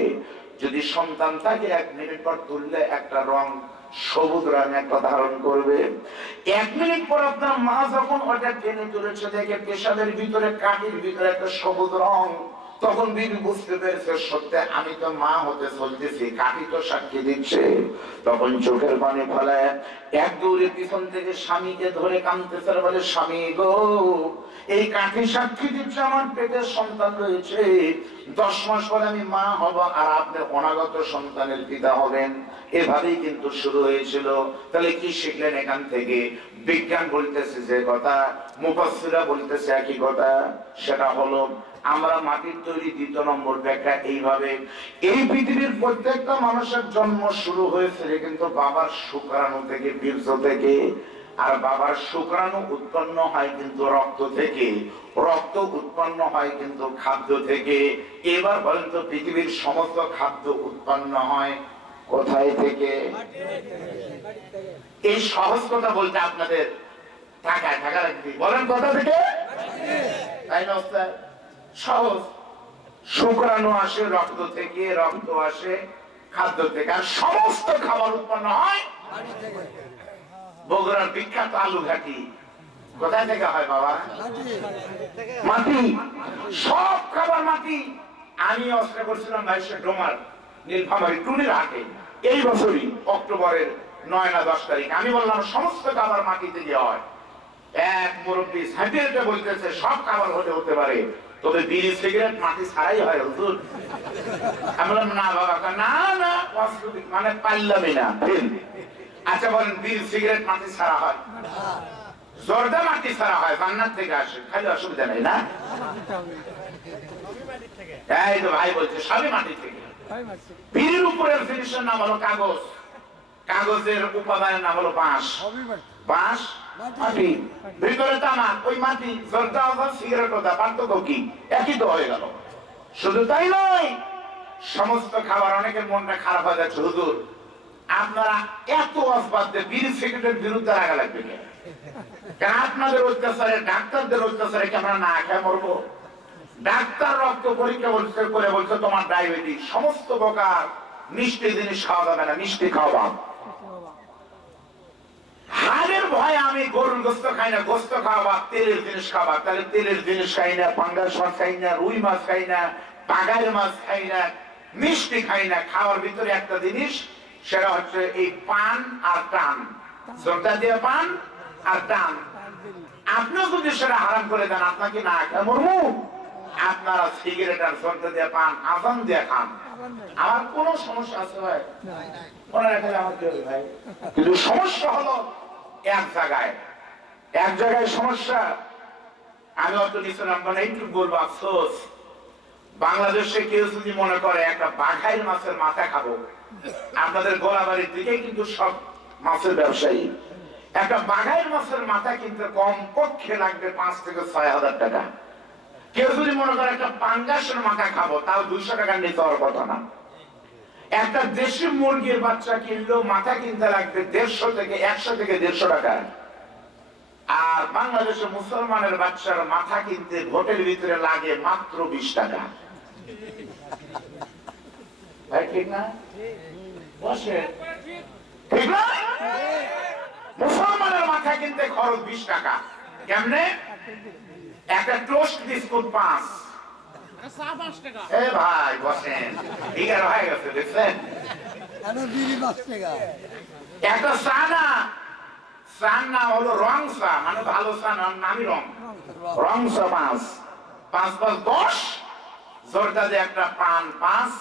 যদি সন্তান থাকে 1 মিনিট পর তুললে একটা রং সবুজ রং একটা ধারণ করবে। 1 মিনিট পর আপনার মা যখন ওটা টেনে তুলেছে, দেখে পেশাবের ভিতরে কাঠির ভিতরে একটা সবুজ রং, তখন বিবি বুঝতে পেরেছে সত্যি আমি তো মা হতে চলতেছি, কাঠি তো সাক্ষী দিচ্ছে। তখন চোখের পানি ফেলায় এক দৌড়ে পিছন থেকে স্বামীকে ধরে কাঁদতেছে, বলে, স্বামী গো, এই কাঠি সাক্ষী দিচ্ছে আমার পেটে সন্তান রয়েছে, 10 মাস পরে আমি মা হব আর আপনি অনাগত সন্তানের পিতা হবেন। এভাবেই কিন্তু শুরু হয়েছিল। তাহলে কি শিখলেন এখান থেকে? বিজ্ঞান বলতেছে যে কথা, মুফাসসিররা বলতেছে একই কথা, সেটা হলো আমরা মাটির তৈরি 2 নম্বর ব্যাখ্যা এইভাবে। এই পৃথিবীর প্রত্যেকটা মানুষের জন্ম শুরু হয়েছে কিন্তু বাবার শুক্রাণু থেকে, বীর্য থেকে। আর বাবার শুক্রাণু উৎপন্ন হয় কিন্তু রক্ত থেকে, রক্ত উৎপন্ন হয় কিন্তু খাদ্য থেকে। এবার বলেন তো, পৃথিবীর সমস্ত খাদ্য উৎপন্ন হয় কোথায় থেকে? এই সহজ কথা বলতে আপনাদের ঢাকায় থাকা লাগবে, বলেন কথা থেকে, তাই না? সহজ। শুক্রাণু আসে রক্ত থেকে, রক্ত আসে খাদ্য থেকে, আর সমস্ত খাবার উৎপন্ন হয় বগুড়ার বিখ্যাত আলু ঘাটি কোথায় থেকে হয় বাবা? মাটি। সব খাবার মাটি। আমি অস্ত্র করছিলাম 22 ডোমার নীলফামারী টুনির হাটে এই বছরই অক্টোবরের 9 না 10 তারিখ। আমি বললাম সমস্ত খাবার মাটি থেকে হয়। এক মুরব্বী সাহেবটা বলতেছে সব খাবার হতে পারে, তবে বিড়ি সিগারেট মাটি ছাড়াই হয় হুজুর। আমি বললাম না বাবা, না না মানে পারলামই না। আচ্ছা বলেন, বিড়ি সিগারেট মাটি ছাড়া হয়? জর্দা মাটি ছাড়া হয়, জান্নাত থেকে আসে, খালি অসুবিধা নেই না? এই তো ভাই বলছে সবই মাটি থেকে। বিড়ির উপরের জিনিসের নাম হলো কাগজ। কাগজের উপাদানের নাম হলো বাঁশ। বাঁশ মাটি, ভিতরে তামাক, ওই মাটি জর্দা সিগারেট পার্থক্য কি? একই তো হয়ে গেল। শুধু তাই নয়, সমস্ত খাবার, অনেকের মনটা খারাপ হয়ে যাচ্ছে, হুজুর আপনারা এত অসবাদ বিড়ি সিগারেটের বিরুদ্ধে লাগা লাগবে কেন? আপনাদের অত্যাচারে, ডাক্তারদের অত্যাচারে কি আমরা না খেয়ে মরবো? ডাক্তার রক্ত পরীক্ষা করে বলছে তোমার ডায়াবেটিস, সমস্ত প্রকার মিষ্টি জিনিস খাওয়া যাবে না, মিষ্টি খাওয়া। হাড়ের ভয়ে আমি গরুর গোস্ত খাই না, গোস্ত খাওয়া, তেলের জিনিস খাওয়া, তাহলে তেলের জিনিস খাই না, পাঙ্গাস মাছ খাই না, রুই মাছ খাই না, পাগার মাছ খাই না, মিষ্টি খাই না। খাওয়ার ভিতরে একটা জিনিস, সেটা হচ্ছে এই পান আর টান, জর্দা দিয়ে পান আর টান। আপনিও যদি সেটা হারাম করে দেন, আপনাকে না খেয়ে মরবো? আপনারা সিগারেট আর জর্দা দিয়ে পান, আজান দিয়ে খান, আমার কোন সমস্যা আছে ভাই? মনে রাখলে আমার কি হবে ভাই? কিন্তু সমস্যা হলো এক জায়গায় সমস্যা। আমি অত নিচে নামবো না, একটু বলবো আফসোস, বাংলাদেশে কেউ যদি মনে করে একটা বাঘাইর মাছের মাথা খাবো, আপনাদের গোলাবাড়ির দিকে কিন্তু সব মাছের ব্যবসায়ী, একটা বাঘাইর মাছের মাথা কিনতে কম পক্ষে লাগবে 5 থেকে 6,000 টাকা। কেউ যদি মনে করে একটা পাঙ্গাসের মাথা খাবো, তাও 200 টাকার নিতে হওয়ার কথা না। একটা দেশি মুরগির বাচ্চা কিনলেও মাথা কিনতে লাগবে 150 থেকে 150 টাকা। আর বাংলাদেশের মুসলমানের বাচ্চার মাথা কিনতে হোটেল ভিতরে লাগে মাত্র 20 টাকা। ভাই ঠিক না? বসে ঠিক না? মুসলমানের মাথা কিনতে খরচ 20 টাকা। কেমনে? একটা টোস্ট বিস্কুট 5, ভাই বসেন, হয়ে গেছে দেখছেন? একটা চানা হলো রং চা, মানে ভালো চা নামি রং চা 5, 5 5 10, জর্দা দিয়ে একটা পান 5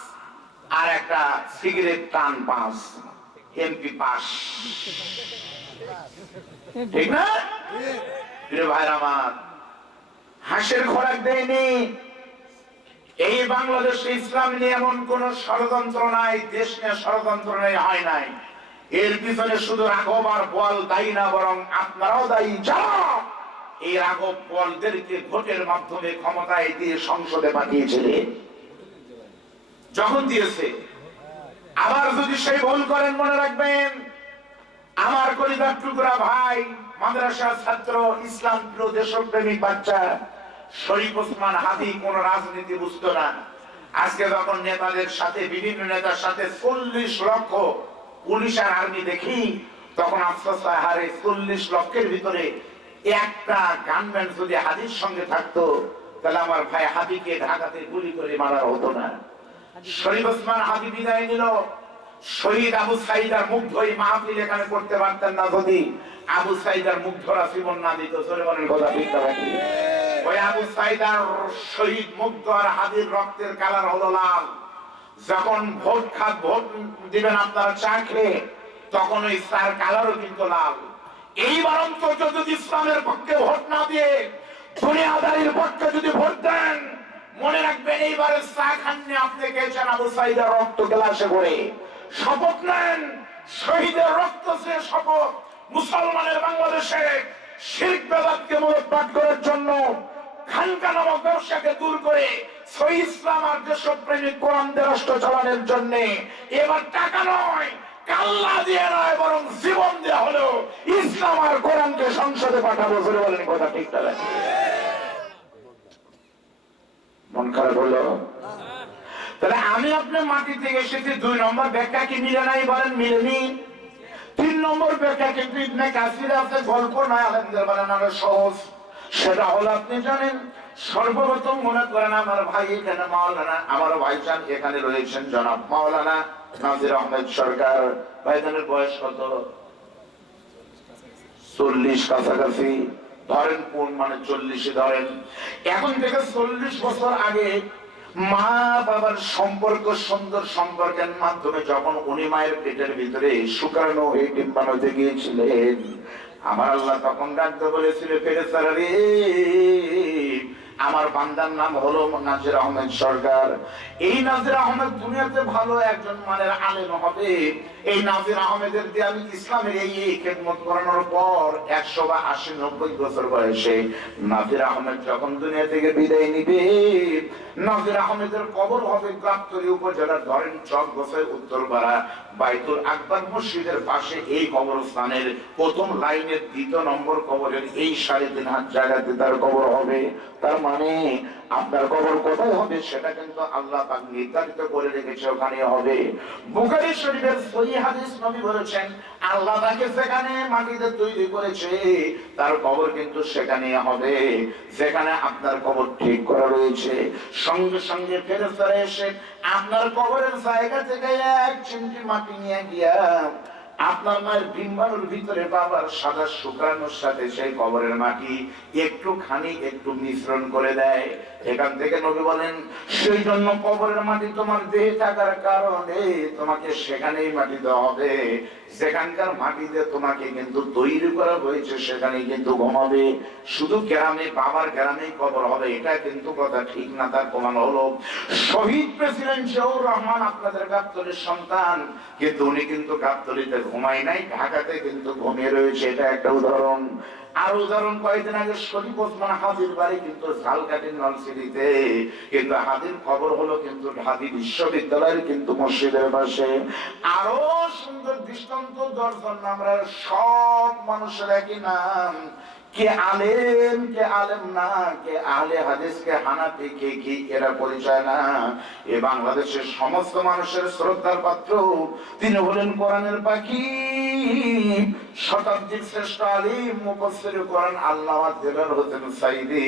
আর একটা সিগারেট টান 5, এমপি পাস। ঠিক না ভাইরা আমার? হাঁসের খোরাক দেয়নি। এই বাংলাদেশে ইসলাম নিয়ে এমন কোন ষড়যন্ত্র নাই, দেশ নিয়ে ষড়যন্ত্র নেই, হয় নাই। এর পিছনে শুধু রাঘব আর বল দায়ী না, বরং আপনারাও দায়ী, যারা এই রাঘব বলদেরকে ভোটের মাধ্যমে ক্ষমতায় দিয়ে সংসদে পাঠিয়েছিলেন। যখন দিয়েছে, আবার যদি সেই ভুল করেন, মনে রাখবেন আমার কলিজার টুকরা ভাই, মাদ্রাসার ছাত্র, ইসলাম প্রিয় দেশপ্রেমিক বাচ্চা শরীফ ওসমান হাদি কোন রাজনীতি বুঝতো না। আজকে যখন নেতাদের সাথে, বিভিন্ন নেতার সাথে 40 লক্ষ পুলিশ আর আর্মি দেখি, তখন আফসোস হয়, হারে 40 লক্ষের ভিতরে একটা গানম্যান যদি হাদির সঙ্গে থাকতো, তাহলে আমার ভাই হাদিকে ঢাকাতে গুলি করে মারা হতো না। শরীফ ওসমান হাদি বিদায় নিল, শহীদ আবু সাইদার মুগ্ধ এই মাহফিল এখানে করতে পারতেন না যদি আবু সাইদার মুগ্ধরা জীবন না দিত। সলেমানের কথা ঠিক নাকি? ওই আবু সাইদার শহীদ মুগ্ধ আর হাদির রক্তের কালার হলো লাল। যখন ভোট দিবেন আপনারা চা খেয়ে, তখন ওই চার কালারও কিন্তু লাল। এইবার অন্তত যদি ইসলামের পক্ষে ভোট না দিয়ে দুনিয়াদারির পক্ষে যদি ভোট দেন, মনে রাখবেন এইবারে চা খাননি আপনি খেয়েছেন আবু সাইদার রক্ত গ্লাসে করে। শপথ নেন, শহীদের রক্ত চেয়ে শপথ, মুসলমানের বাংলাদেশে শিরক বেদাতকে মূলোৎপাট করার জন্য, খানকা নামক ব্যবসাকে দূর করে সহিহ ইসলাম আর দেশপ্রেমিক কোরআনের রাষ্ট্র চালানোর জন্য এবার টাকা নয়, কাল্লা দিয়ে নয়, বরং জীবন দেওয়া হলো ইসলাম আর কোরআনকে সংসদে পাঠাবো। বলে বলেন কথা ঠিক না? মন খারাপ হলো? তাহলে আমি আপনার মাটি থেকে এসেছি, 2 নম্বর ব্যাখ্যা কি মিলে নাই? বলেন মিলেনি। 3 নম্বর ব্যাখ্যা কিন্তু ইবনে কাসির আছে, গল্প নয়, আলেমদের বানানো সহজ। সেটা হলো, আপনি জানেন, সর্বপ্রথম মনে করেন আমার ভাই এখানে মাওলানা, আমার ভাইজান এখানে রয়েছেন জনাব মাওলানা নাজির আহমেদ সরকার। ভাইজানের বয়স কত? 40 কাছাকাছি ধরেন, কোন মানে 40 ধরেন। এখন থেকে 40 বছর আগে মা বাবার সম্পর্ক, সুন্দর সম্পর্কের মাধ্যমে যখন উনি মায়ের পেটের ভিতরে শুক্রাণু হয়ে ডিম্বাণুতে গিয়েছিলেন, আমার আল্লাহ তখন ডাকতে বলেছিল, ফেরেশতারা রে, আমার বান্দার নাম হলো নাজির আহমেদ সরকার। এই নাজির আহমেদ দুনিয়াতে ভালো একজন মানের আলেম হবে, এই নাজির আহমেদের দিয়ে আমি ইসলামের এই খেদমত করানোর পর 100 বা 80 90 বছর বয়সে নাজির আহমেদ যখন দুনিয়া থেকে বিদায় নিবে, নাজির আহমেদের কবর হবে গাবতলী উপজেলার ধরেন চক গোসাই উত্তরপাড়া বাইতুল আকবর মসজিদের পাশে। এই কবরস্থানের প্রথম লাইনের 2 নম্বর কবরের এই 3.5 হাত জায়গাতে তার কবর হবে। তার মানে আপনার কবর কোথায় হবে সেটা কিন্তু আল্লাহ পাক নির্ধারিত করে রেখেছে, ওখানে হবে। বুখারী শরীফের সহিহ হাদিস নবী বলেছেন, আল্লাহ তাকে যেখানে মাটিতে তৈরি করেছে তার কবর কিন্তু সেখানে হবে যেখানে আপনার কবর ঠিক করা রয়েছে। সঙ্গে সঙ্গে ফেরেশতারা এসে আপনার কবরের জায়গা থেকে 1 চিমটি মাটি নিয়ে গিয়া আপনার মায়ের ডিম্বাণুর ভিতরে বাবার সাদা শুক্রাণুর সাথে সেই কবরের মাটি একটু মিশ্রণ করে দেয়। এখান থেকে নবী বলেন, সেই জন্য কবরের মাটি তোমার দেহে থাকার কারণে তোমাকে সেখানেই মাটি দেওয়া হবে, সেখানকার মাটিতে তোমাকে কিন্তু তৈরি করা হয়েছে, সেখানেই কিন্তু ঘুমাবে। শুধু গ্রামে, বাবার গ্রামেই কবর হবে এটা কিন্তু কথা ঠিক না। তার প্রমাণ হলো শহীদ প্রেসিডেন্ট জিয়াউর রহমান আপনাদের গাবতলীর সন্তান, কিন্তু উনি কিন্তু গাবতলীতে ঘুমায় নাই, ঢাকাতে কিন্তু ঘুমিয়ে রয়েছে। এটা একটা উদাহরণ। আর উদাহরণ কয়েকদিন আগে শরীফ ওসমান হাদির বাড়ি কিন্তু ঝালকাঠির নলছিটিতে, কিন্তু হাদির খবর হলো কিন্তু ঢাবি বিশ্ববিদ্যালয়ের কিন্তু মসজিদের পাশে। আরো সুন্দর দৃষ্টান্ত দর্শন, আমরা সব মানুষের একই নাম, কে আলেম কে আলেম না, কে আহলে হাদিস কে হানাফি কে কি এরা পরিচয় না। এ বাংলাদেশের সমস্ত মানুষের শ্রদ্ধার পাত্র, তিনি হলেন কোরআনের পাখি, শতাব্দীর শ্রেষ্ঠ আলিম মুফাসসির কোরআন আল্লামা দেলাওয়ার হোসেন সাইদি।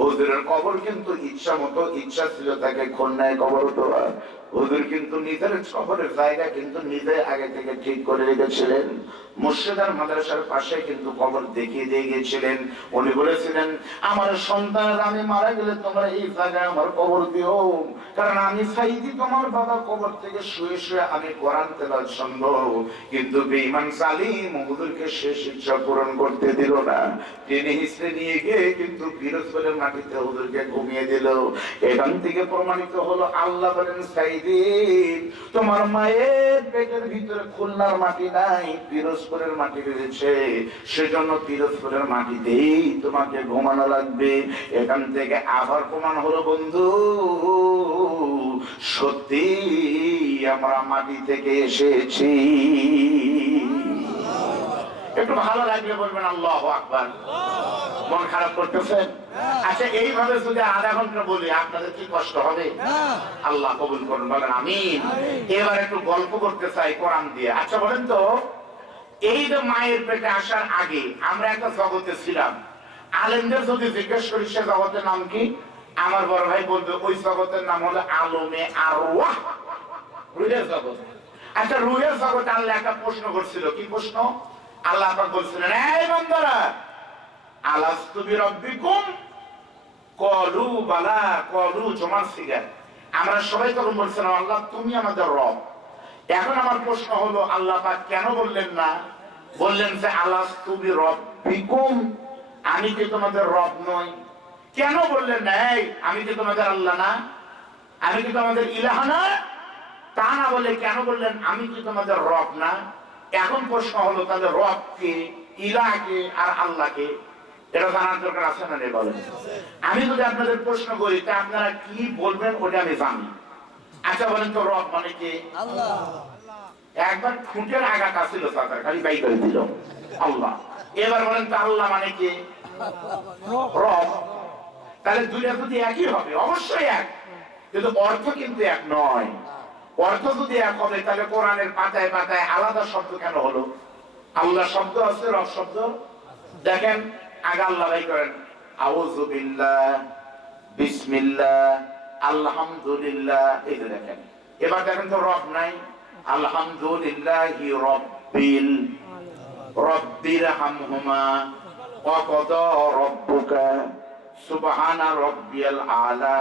হুজুরের কবর কিন্তু ইচ্ছা ছিল তাকে খুলনায় কবর দেওয়া। হুজুর কিন্তু নিজের কবরের জায়গা কিন্তু নিজে আগে থেকে ঠিক করে রেখেছিলেন। মুর্শিদার মাদ্রাসার পাশে কিন্তু কবর দেখিয়ে দিয়ে গিয়েছিলেন। উনি বলেছিলেন, আমার সন্তানের আমি মারা গেলে তোমরা এই জায়গায় আমার কবর দিও, কারণ আমি সাইদি তোমার বাবা কবর থেকে শুয়ে শুয়ে আমি কোরআন তেলাওয়াত শুনবো। কিন্তু বেঈমান জালিম হুজুরকে শেষ ইচ্ছা পূরণ করতে দিল না। তিনি হিসেবে নিয়ে গিয়ে কিন্তু পিরোজপুরের মাটিতে হুজুরকে ঘুমিয়ে দিল। এখান থেকে প্রমাণিত হলো, আল্লাহ বলেন, সাইদি তোমার মায়ের পেটের ভিতরে খুলনার মাটি নাই, পিরোজপুরের মাটি রয়েছে, সেজন্য পিরোজপুরের মাটিতেই তোমাকে ঘুমানো লাগবে। এখান থেকে আবার প্রমাণ হলো বন্ধু, সত্যি আমরা মাটি থেকে এসেছি। একটু ভালো লাগলে বলবেন আল্লাহু আকবার। মন খারাপ করতেছেন? আচ্ছা, এইভাবে যদি আধা ঘন্টা বলি আপনাদের কি কষ্ট হবে? আল্লাহ কবুল করুন, বলেন আমিন। এবার একটু গল্প করতে চাই কোরআন দিয়ে। আচ্ছা বলেন তো, এই যে মায়ের পেটে আসার আগে আমরা একটা জগতে ছিলাম, আলেমদের যদি জিজ্ঞেস করি সে জগতের নাম কি, আমার বড় ভাই বলবে ওই জগতের নাম হলো আলমে আরওয়াহ, রুহের জগৎ। আচ্ছা, রুহের জগতে আল্লাহ একটা প্রশ্ন করছিল। কি প্রশ্ন? আল্লাহ পাক বলছিলেন, এই বান্দারা, আলাস্তু বিরাব্বিকুম ক্বালু বালা, ক্বালু জমার সিগার। আমরা সবাই তখন বলছিলাম, আল্লাহ তুমি আমাদের রব। এখন আমার প্রশ্ন হলো, আল্লাহ পাক কেন বললেন না, বললেন যে আলাস্তু বিরাব্বিকুম, আমি কি তোমাদের রব নই? কেন বললেন না এই আমি কি তোমাদের আল্লাহ না, আমি কি তোমাদের ইলাহ না? তা না বলে কেন বললেন আমি কি তোমাদের রব না? এখন প্রশ্ন হলো, তাহলে রব কে, ইলাহ কে আর আল্লাহ কে? এটা জানার দরকার আছে না? বলেন। আমি যদি আপনাদের প্রশ্ন করি তা আপনারা কি বলবেন ওটা আমি জানি। আচ্ছা বলেন তো, রব মানে কি? আল্লাহ। একবার খুঁটের আঘাত আসছিল, সাঁতার খালি বাই করে দিল আল্লাহ। এবার বলেন তো, আল্লাহ মানে কি? রব। তাহলে দুইটা যদি একই হবে, অবশ্যই এক, কিন্তু অর্থ কিন্তু এক নয়। অর্থ যদি এক হবে তাহলে কোরআনের পাতায় পাতায় আলাদা শব্দ কেন হলো? আল্লাহ শব্দ আছে, রব শব্দ। দেখেন, আগে আল্লাহ ভাই করেন, আউযু বিল্লাহ, বিসমিল্লাহ, আলহামদুলিল্লাহ, এই যে দেখেন। এবার দেখেন তো রব নাই, আলহামদুলিল্লাহি রব্বির হামহুমা ওয়া ক্বাদা রাব্বুকা সুবহানা রাব্বিয়াল আলা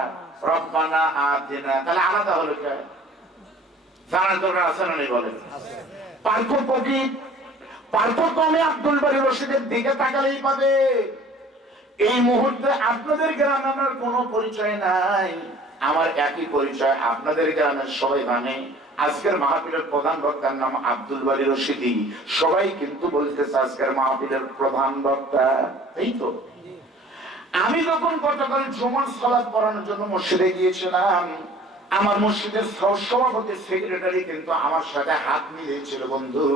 রব্বানা আতিনা। তাহলে আলাদা হলো কে? জানার দরকার আছে না? বলেন। পার্থক্য কি? পার্থক্য আমি আব্দুল বারী রশিদের দিকে তাকালেই পাবে। এই মুহূর্তে আপনাদের গ্রামে আমার কোনো পরিচয় নাই, আমার একই পরিচয়। আপনাদের গ্রামের সবাই মানে আজকের মাহফিলের প্রধান বক্তার নাম আব্দুল বারী রশিদি। সবাই কিন্তু বলতেছে আজকের মাহফিলের প্রধান বক্তা, এই তো। আমি যখন গতকাল জুমার সালাত পড়ানোর জন্য মসজিদে গিয়েছিলাম, আমার মসজিদের সভাপতি সেক্রেটারি কিন্তু আমার সাথে হাত মিলিয়েছিল বন্ধু।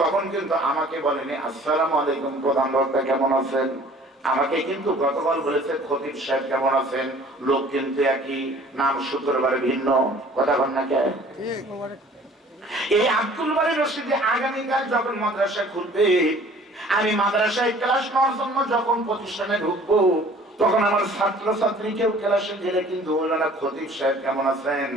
তখন কিন্তু আমাকে বলেনি আসসালামু আলাইকুম প্রধান বক্তা কেমন আছেন, আমাকে কিন্তু গতকাল বলেছে খতিব সাহেব কেমন আছেন। লোক কিন্তু একই, নাম শুক্রবারে ভিন্ন, কথা বল না কে? এই আব্দুল বারী রশিদি আগামীকাল যখন মাদ্রাসা খুলবে, আমি মাদ্রাসায় ক্লাস নেওয়ার জন্য যখন প্রতিষ্ঠানে ঢুকবো, তখন আমার ছাত্র ছাত্রী কেউ ক্লাসে গেলে কিন্তু বলবে না খতিব সাহেব কেমন আছেন,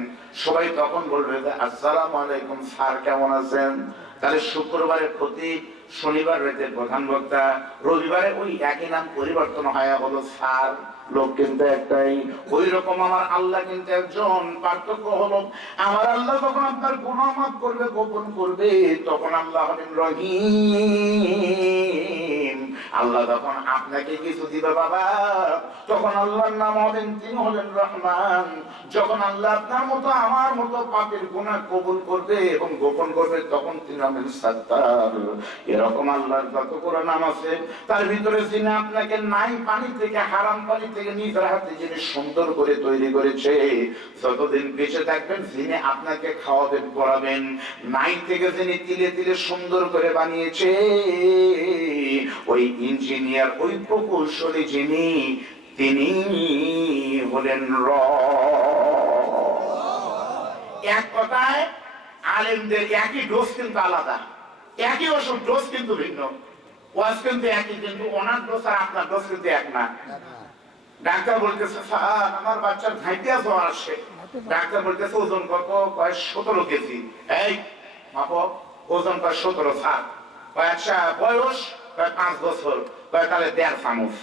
সবাই তখন বলবে যে আসসালামু আলাইকুম স্যার কেমন আছেন। তাহলে শুক্রবারে খতিব, শনিবার রাতে প্রধান বক্তা, রবিবারে ওই একই নাম পরিবর্তন হয় হলো স্যার, লোক কিন্তু একটাই। ওই রকম আমার আল্লাহ কিন্তু একজন। পার্থক্য হলো আমার আল্লাহ যখন আপনার গুনাহ মাফ করবে, গোপন করবে, তখন আল্লাহ হলেন রহিম। আল্লাহ যখন আপনাকে কিছু দিবে বাবা, তখন আল্লাহর নাম হলেন, তিনি হলেন রহমান। যখন আল্লাহ আপনার মতো আমার মতো পাপের গুনাহ কবুল করবে এবং গোপন করবে, তখন তিনি হলেন সাত্তার। এরকম আল্লাহর যতগুলো নাম আছে, তার ভিতরে যিনি আপনাকে নাই পানি থেকে, হারাম পানি থেকে নিজের হাতে যিনি সুন্দর করে তৈরি করেছে, যতদিন বেঁচে থাকবেন যিনি আপনাকে খাওয়াবেন পড়াবেন, নাই থেকে যিনি তিলে তিলে সুন্দর করে বানিয়েছে, ওই ইঞ্জিনিয়ার, ওই প্রকৌশলী যিনি, তিনি হলেন এক কথায় আলেমদের একই ডোজ কিন্তু আলাদা, একই ওষুধ ডোজ কিন্তু ভিন্ন, ওয়াজ কিন্তু একই, কিন্তু ওনার ডোজ আর আপনার ডোজ কিন্তু এক না। ডাক্তার বলতেছে স্যার আমার বাচ্চার ঘাইটিয়া জ্বর আসে, ডাক্তার বলতেছে ওজন কত, কয় 17 কেজি। এই মাপো, ওজন কয় 17, স্যার কয় আচ্ছা বয়স, কয় 5 বছর, কয় তাহলে 1.5 চামচ।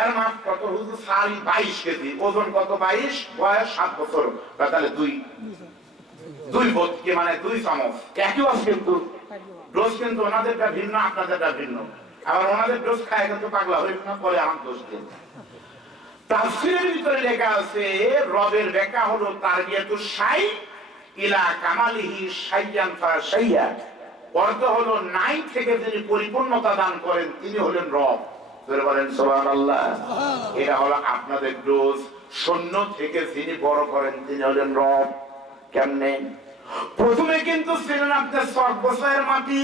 এর মাপ কত হুজুর? স্যার 22 কেজি, ওজন কত? 22, বয়স 7 বছর, কয় তাহলে 2 বোতকে মানে 2 চামচ। একই ওয়াজ কিন্তু ডোজ কিন্তু ওনাদেরটা ভিন্ন, আপনাদেরটা ভিন্ন। আবার ওনাদের ডোজ খায় কিন্তু পাগলা হইল না, পরে আমার দোষ দেন। তাফসীরের ভিতরে লেখা আছে রবের ব্যাখ্যা হলো তারবিয়াতুশ শাই ইলা কামালিহি শাইয়ান ফাশাইয়া। অর্থ হলো নাই থেকে যিনি পরিপূর্ণতা দান করেন তিনি হলেন রব। ধরে বলেন সুবহানাল্লাহ। এটা হলো আপনাদের ডোজ। শূন্য থেকে যিনি বড় করেন তিনি হলেন রব। কেমনে? প্রথমে কিন্তু ছিলেন আপনার 7 বছরের মাটি,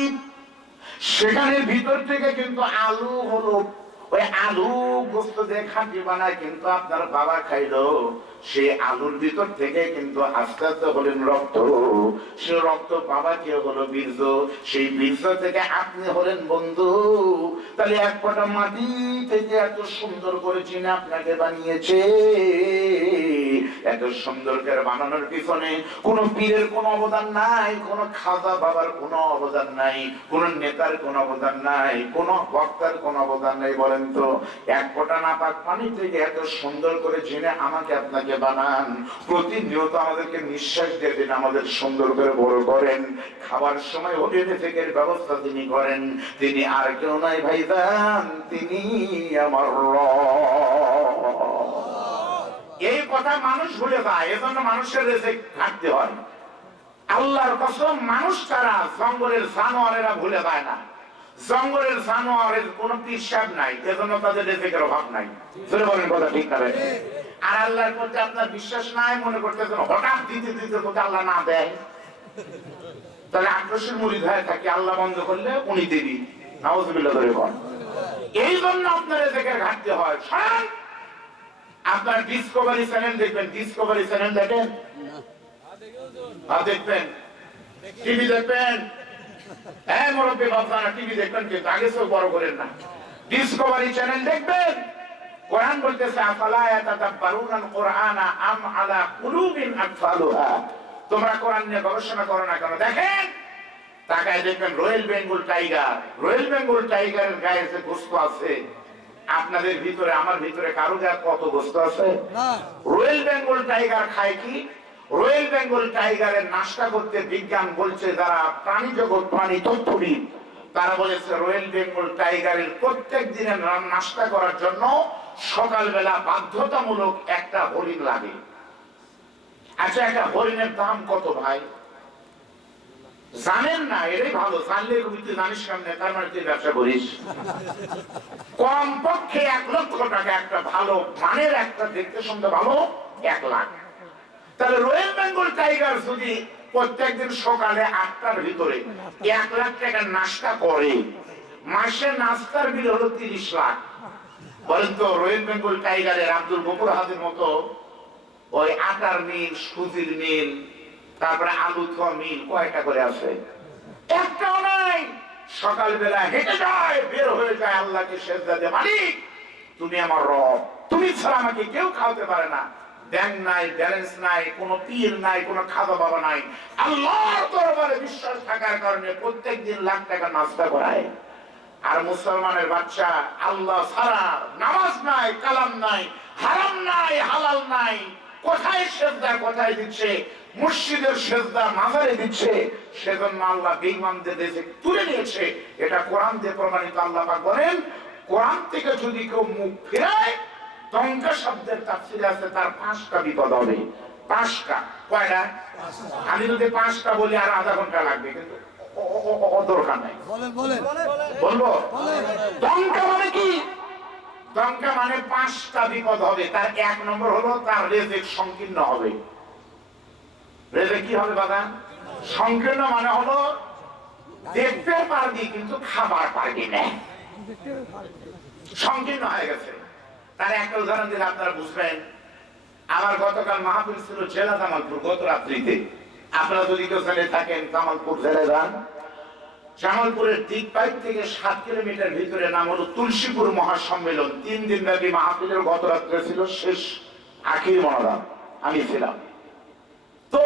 সেখানে ভিতর থেকে কিন্তু আলু হলো, ওই আলু গোস্ত দিয়ে খাঁটি বানায় কিন্তু আপনার বাবা খাইলো, সেই আলুর ভিতর থেকে কিন্তু আস্তে আস্তে হলেন রক্ত, সে রক্ত বাবাকে হলো বীর্য, সেই বীর্য থেকে আপনি হলেন বন্ধু। তাহলে এক ফোঁটা মাটি থেকে এত সুন্দর করে চিনে আপনাকে বানিয়েছে। এত সুন্দর করে বানানোর পিছনে কোন পীরের কোন অবদান নাই, কোন খাজা বাবার কোন অবদান নাই, কোন নেতার কোন অবদান নাই, কোন বক্তার কোন অবদান নাই। বলেন তো, এক ফোঁটা নাপাক পানি থেকে এত সুন্দর করে জেনে আমাকে আপনাকে বানান, প্রতিনিয়ত আমাদেরকে নিঃশ্বাস দেবেন, আমাদের সুন্দর করে বড় করেন, খাবার সময় হোটেল থেকে ব্যবস্থা তিনি করেন, তিনি আর কেউ নাই ভাইজান, তিনি আমার রব। এই কথা মানুষ ভুলে যায়, এজন্য মানুষের রিজিক ঘাটতি হয়। আল্লাহর কসম, মানুষ ছাড়া জঙ্গলের জানোয়ারেরা ভুলে যায় না। জঙ্গলের জানোয়ারের কোন পিসাব নাই, এজন্য তাদের রিজিকের অভাব নাই। শুনে বলেন কথা ঠিক না? আর আল্লাহর প্রতি আপনার বিশ্বাস নাই, মনে করতেছেন হঠাৎ দিতে দিতে যদি আল্লাহ না দেয়, তাহলে আক্রোশের মুড়ি হয়ে থাকে, আল্লাহ বন্ধ করলে উনি দেবী। নাউজুবিল্লাহ ধরে বল। এই জন্য আপনার রিজিকের ঘাটতি হয়। আপনার ডিসকভারি চ্যানেল দেখবেন, ডিসকভারি চ্যানেল দেখেন, দেখবেন, টিভি দেখবেন, হ্যাঁ মুরব্বী বাপসারা টিভি দেখবেন, কিন্তু আগে সব বড় করেন না। ডিসকভারি চ্যানেল দেখবেন, কোরআন বলতেছে আফালা ইয়াতাদাব্বারুনাল কুরআনা আম আলা কুলুবিন আকফালুহা। তোমরা কোরআন নিয়ে গবেষণা করো না কেন? দেখেন, তাকায় দেখবেন royal Bengal tiger, royal Bengal টাইগারের গায়ে যে গোস্ত আছে, আপনাদের ভিতরে আমার ভিতরে কারো গায়ে কত গোস্ত আছে? রয়্যাল বেঙ্গল টাইগার খায় কি? রয়্যাল বেঙ্গল টাইগারের নাস্তা করতে বিজ্ঞান বলছে, যারা প্রাণী জগৎ, প্রাণী তত্ত্ববিদ, তারা বলেছে রয়্যাল বেঙ্গল টাইগারের প্রত্যেক দিনের নাস্তা করার জন্য সকালবেলা বাধ্যতামূলক একটা হরিণ লাগে। আচ্ছা, একটা হরিণের দাম কত ভাই জানেন না? এটাই ভালো, জানলে তুই জানিস কেমনে, তার মানে তুই ব্যবসা করিস। কমপক্ষে 1 লক্ষ টাকা একটা ভালো মানের একটা দেখতে শুনতে ভালো 1 লাখ। তাহলে রয়্যাল বেঙ্গল টাইগার যদি প্রত্যেকদিন সকালে 8টার ভিতরে 1 লাখ টাকা নাস্তা করে, মাসে নাস্তার বিল হলো 30 লাখ। বলেন তো রয়্যাল বেঙ্গল টাইগারের আব্দুল গফুর হাদির মতো ওই আটার মিল, সুজির মিল, তারপরে আলু থোয়া মিল কয়টা করে আছে? একটাও নাই। সকালবেলা হেঁটে যায়, বের হয়ে যায় আল্লাহকে সেজদা দিয়ে, মালিক তুমি আমার রব, তুমি ছাড়া আমাকে কেউ খাওয়াতে পারে না। ব্যাংক নাই, ব্যালেন্স নাই, কোনো পীর নাই, কোনো খাওয়া বাবা নাই। আল্লাহর দরবারে বিশ্বাস থাকার কারণে প্রত্যেকদিন লাখ টাকা নাস্তা করায়। আর মুসলমানের বাচ্চা আল্লাহ ছাড়া নামাজ নাই, কালাম নাই, হারাম নাই, হালাল নাই, কোথায় সেজদা কোথায় দিচ্ছে, মসজিদের সেজদা মাজারে দিচ্ছে। সেজন্য আল্লাহ বেঈমানদের দেশে তুলে নিয়েছে। এটা কোরআন দিয়ে প্রমাণিত। আল্লাহ পাক বলেন, কোরআন থেকে যদি কেউ মুখ ফেরায়, দঙ্গা শব্দের তাফসীরে আছে তার 5টা বিপদ হবে। 5টা। কয়টা? আমি যদি 5টা বলি আর আধা ঘন্টা লাগবে, কিন্তু দরকার নাই। বলবো দঙ্গা মানে কি? দঙ্গা মানে 5টা বিপদ হবে। তার 1 নম্বর হলো তার রিজিক সংকীর্ণ হবে। রিজিক কি হবে বাবা? সংকীর্ণ মানে হলো দেখতে পারবি কিন্তু খাবার পারবি না, সংকীর্ণ হয়ে গেছে। তার একটা উদাহরণ দিলে আপনারা বুঝবেন। আমার গতকাল মাহফিল ছিল জেলা জামালপুর, গত রাত্রিতে। আপনারা যদি কেউ জেলে থাকেন জামালপুর জেলে যান। জামালপুরের দিকপাইক থেকে 7 কিলোমিটার ভিতরে নাম হলো তুলসীপুর মহাসম্মেলন। 3 দিন ব্যাপী মাহফিলের গত রাত্রে ছিল শেষ আখির মনোরাম, আমি ছিলাম। তো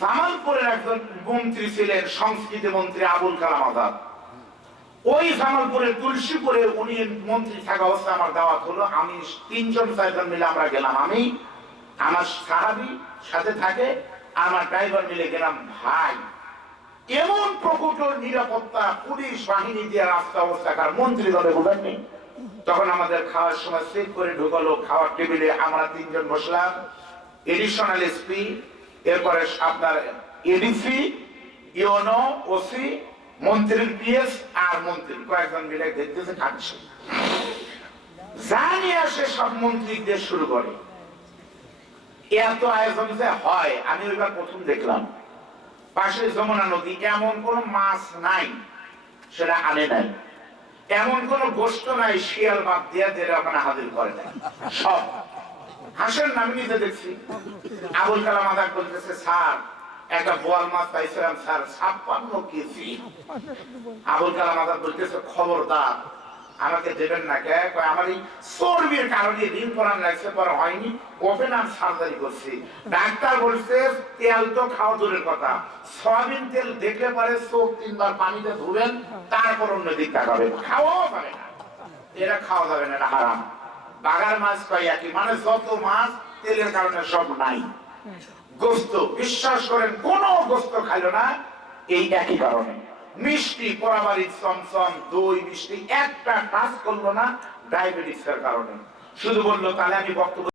জামালপুরের একজন মন্ত্রী ছিলেন, সংস্কৃতি মন্ত্রী আবুল কালাম আজাদ। ওই জামালপুরের তুলসীপুরে উনি মন্ত্রী থাকা অবস্থায় আমার দাওয়াত হলো। আমি 3-4জন মিলে আমরা গেলাম। আমি, আমার সাহাবী সাথে থাকে, আমার ড্রাইভার মিলে গেলাম। ভাই এমন প্রকট নিরাপত্তা, পুলিশ বাহিনী দিয়ে রাস্তা অবস্থাকার, মন্ত্রী দলে বুঝেননি। তখন আমাদের খাওয়ার সময় চেক করে ঢুকালো। খাওয়ার টেবিলে আমরা 3 জন বসলাম, এডিশনাল এসপি, এরপরে আপনার এডিসি, ইউনো, ওসি, মন্ত্রীর পিএস আর মন্ত্রী কয়েকজন মিলে দেখতেছে খাচ্ছে। জানি আসে সব মন্ত্রী দিয়ে শুরু করে। এত আয়োজন যে হয় আমি ওইবার প্রথম দেখলাম। পাশে যমুনা নদী, এমন কোন মাছ নাই সেটা আনে নাই, এমন কোন গোস্ত নাই শিয়াল বাদ দিয়া যেটা ওখানে হাজির করে নাই। সব হাঁসের নামে নিজে দেখছি। আবুল কালাম আজাদ বলতেছে, স্যার একটা বোয়াল মাছ পাইছিলাম স্যার, 56 কেজি। আবুল কালাম আজাদ বলতেছে, খবরদার আমাকে দেবেন না। কে? আমার এই চর্বির কারণে ঋণ করার লাগছে, পরে হয়নি, ওপেন আর সার্জারি করছি। ডাক্তার বলছে তেল তো খাওয়া দূরের কথা, সয়াবিন তেল দেখলে পরে চোখ 3 বার পানিতে ধুবেন, তারপর অন্য দিক তাকাবেন। খাওয়াও পারে না, এটা খাওয়া যাবে না, এটা হারাম। বাগার মাছ কয় একই, মানে যত মাছ তেলের কারণে সব নাই। গোস্ত বিশ্বাস করেন কোন গোস্ত খাইল না এই একই কারণে। মিষ্টি পোড়াবাড়ির চমচম, দই, মিষ্টি একটা কাজ করলো না ডায়াবেটিস এর কারণে। শুধু বললো তাহলে আমি বক্তব্য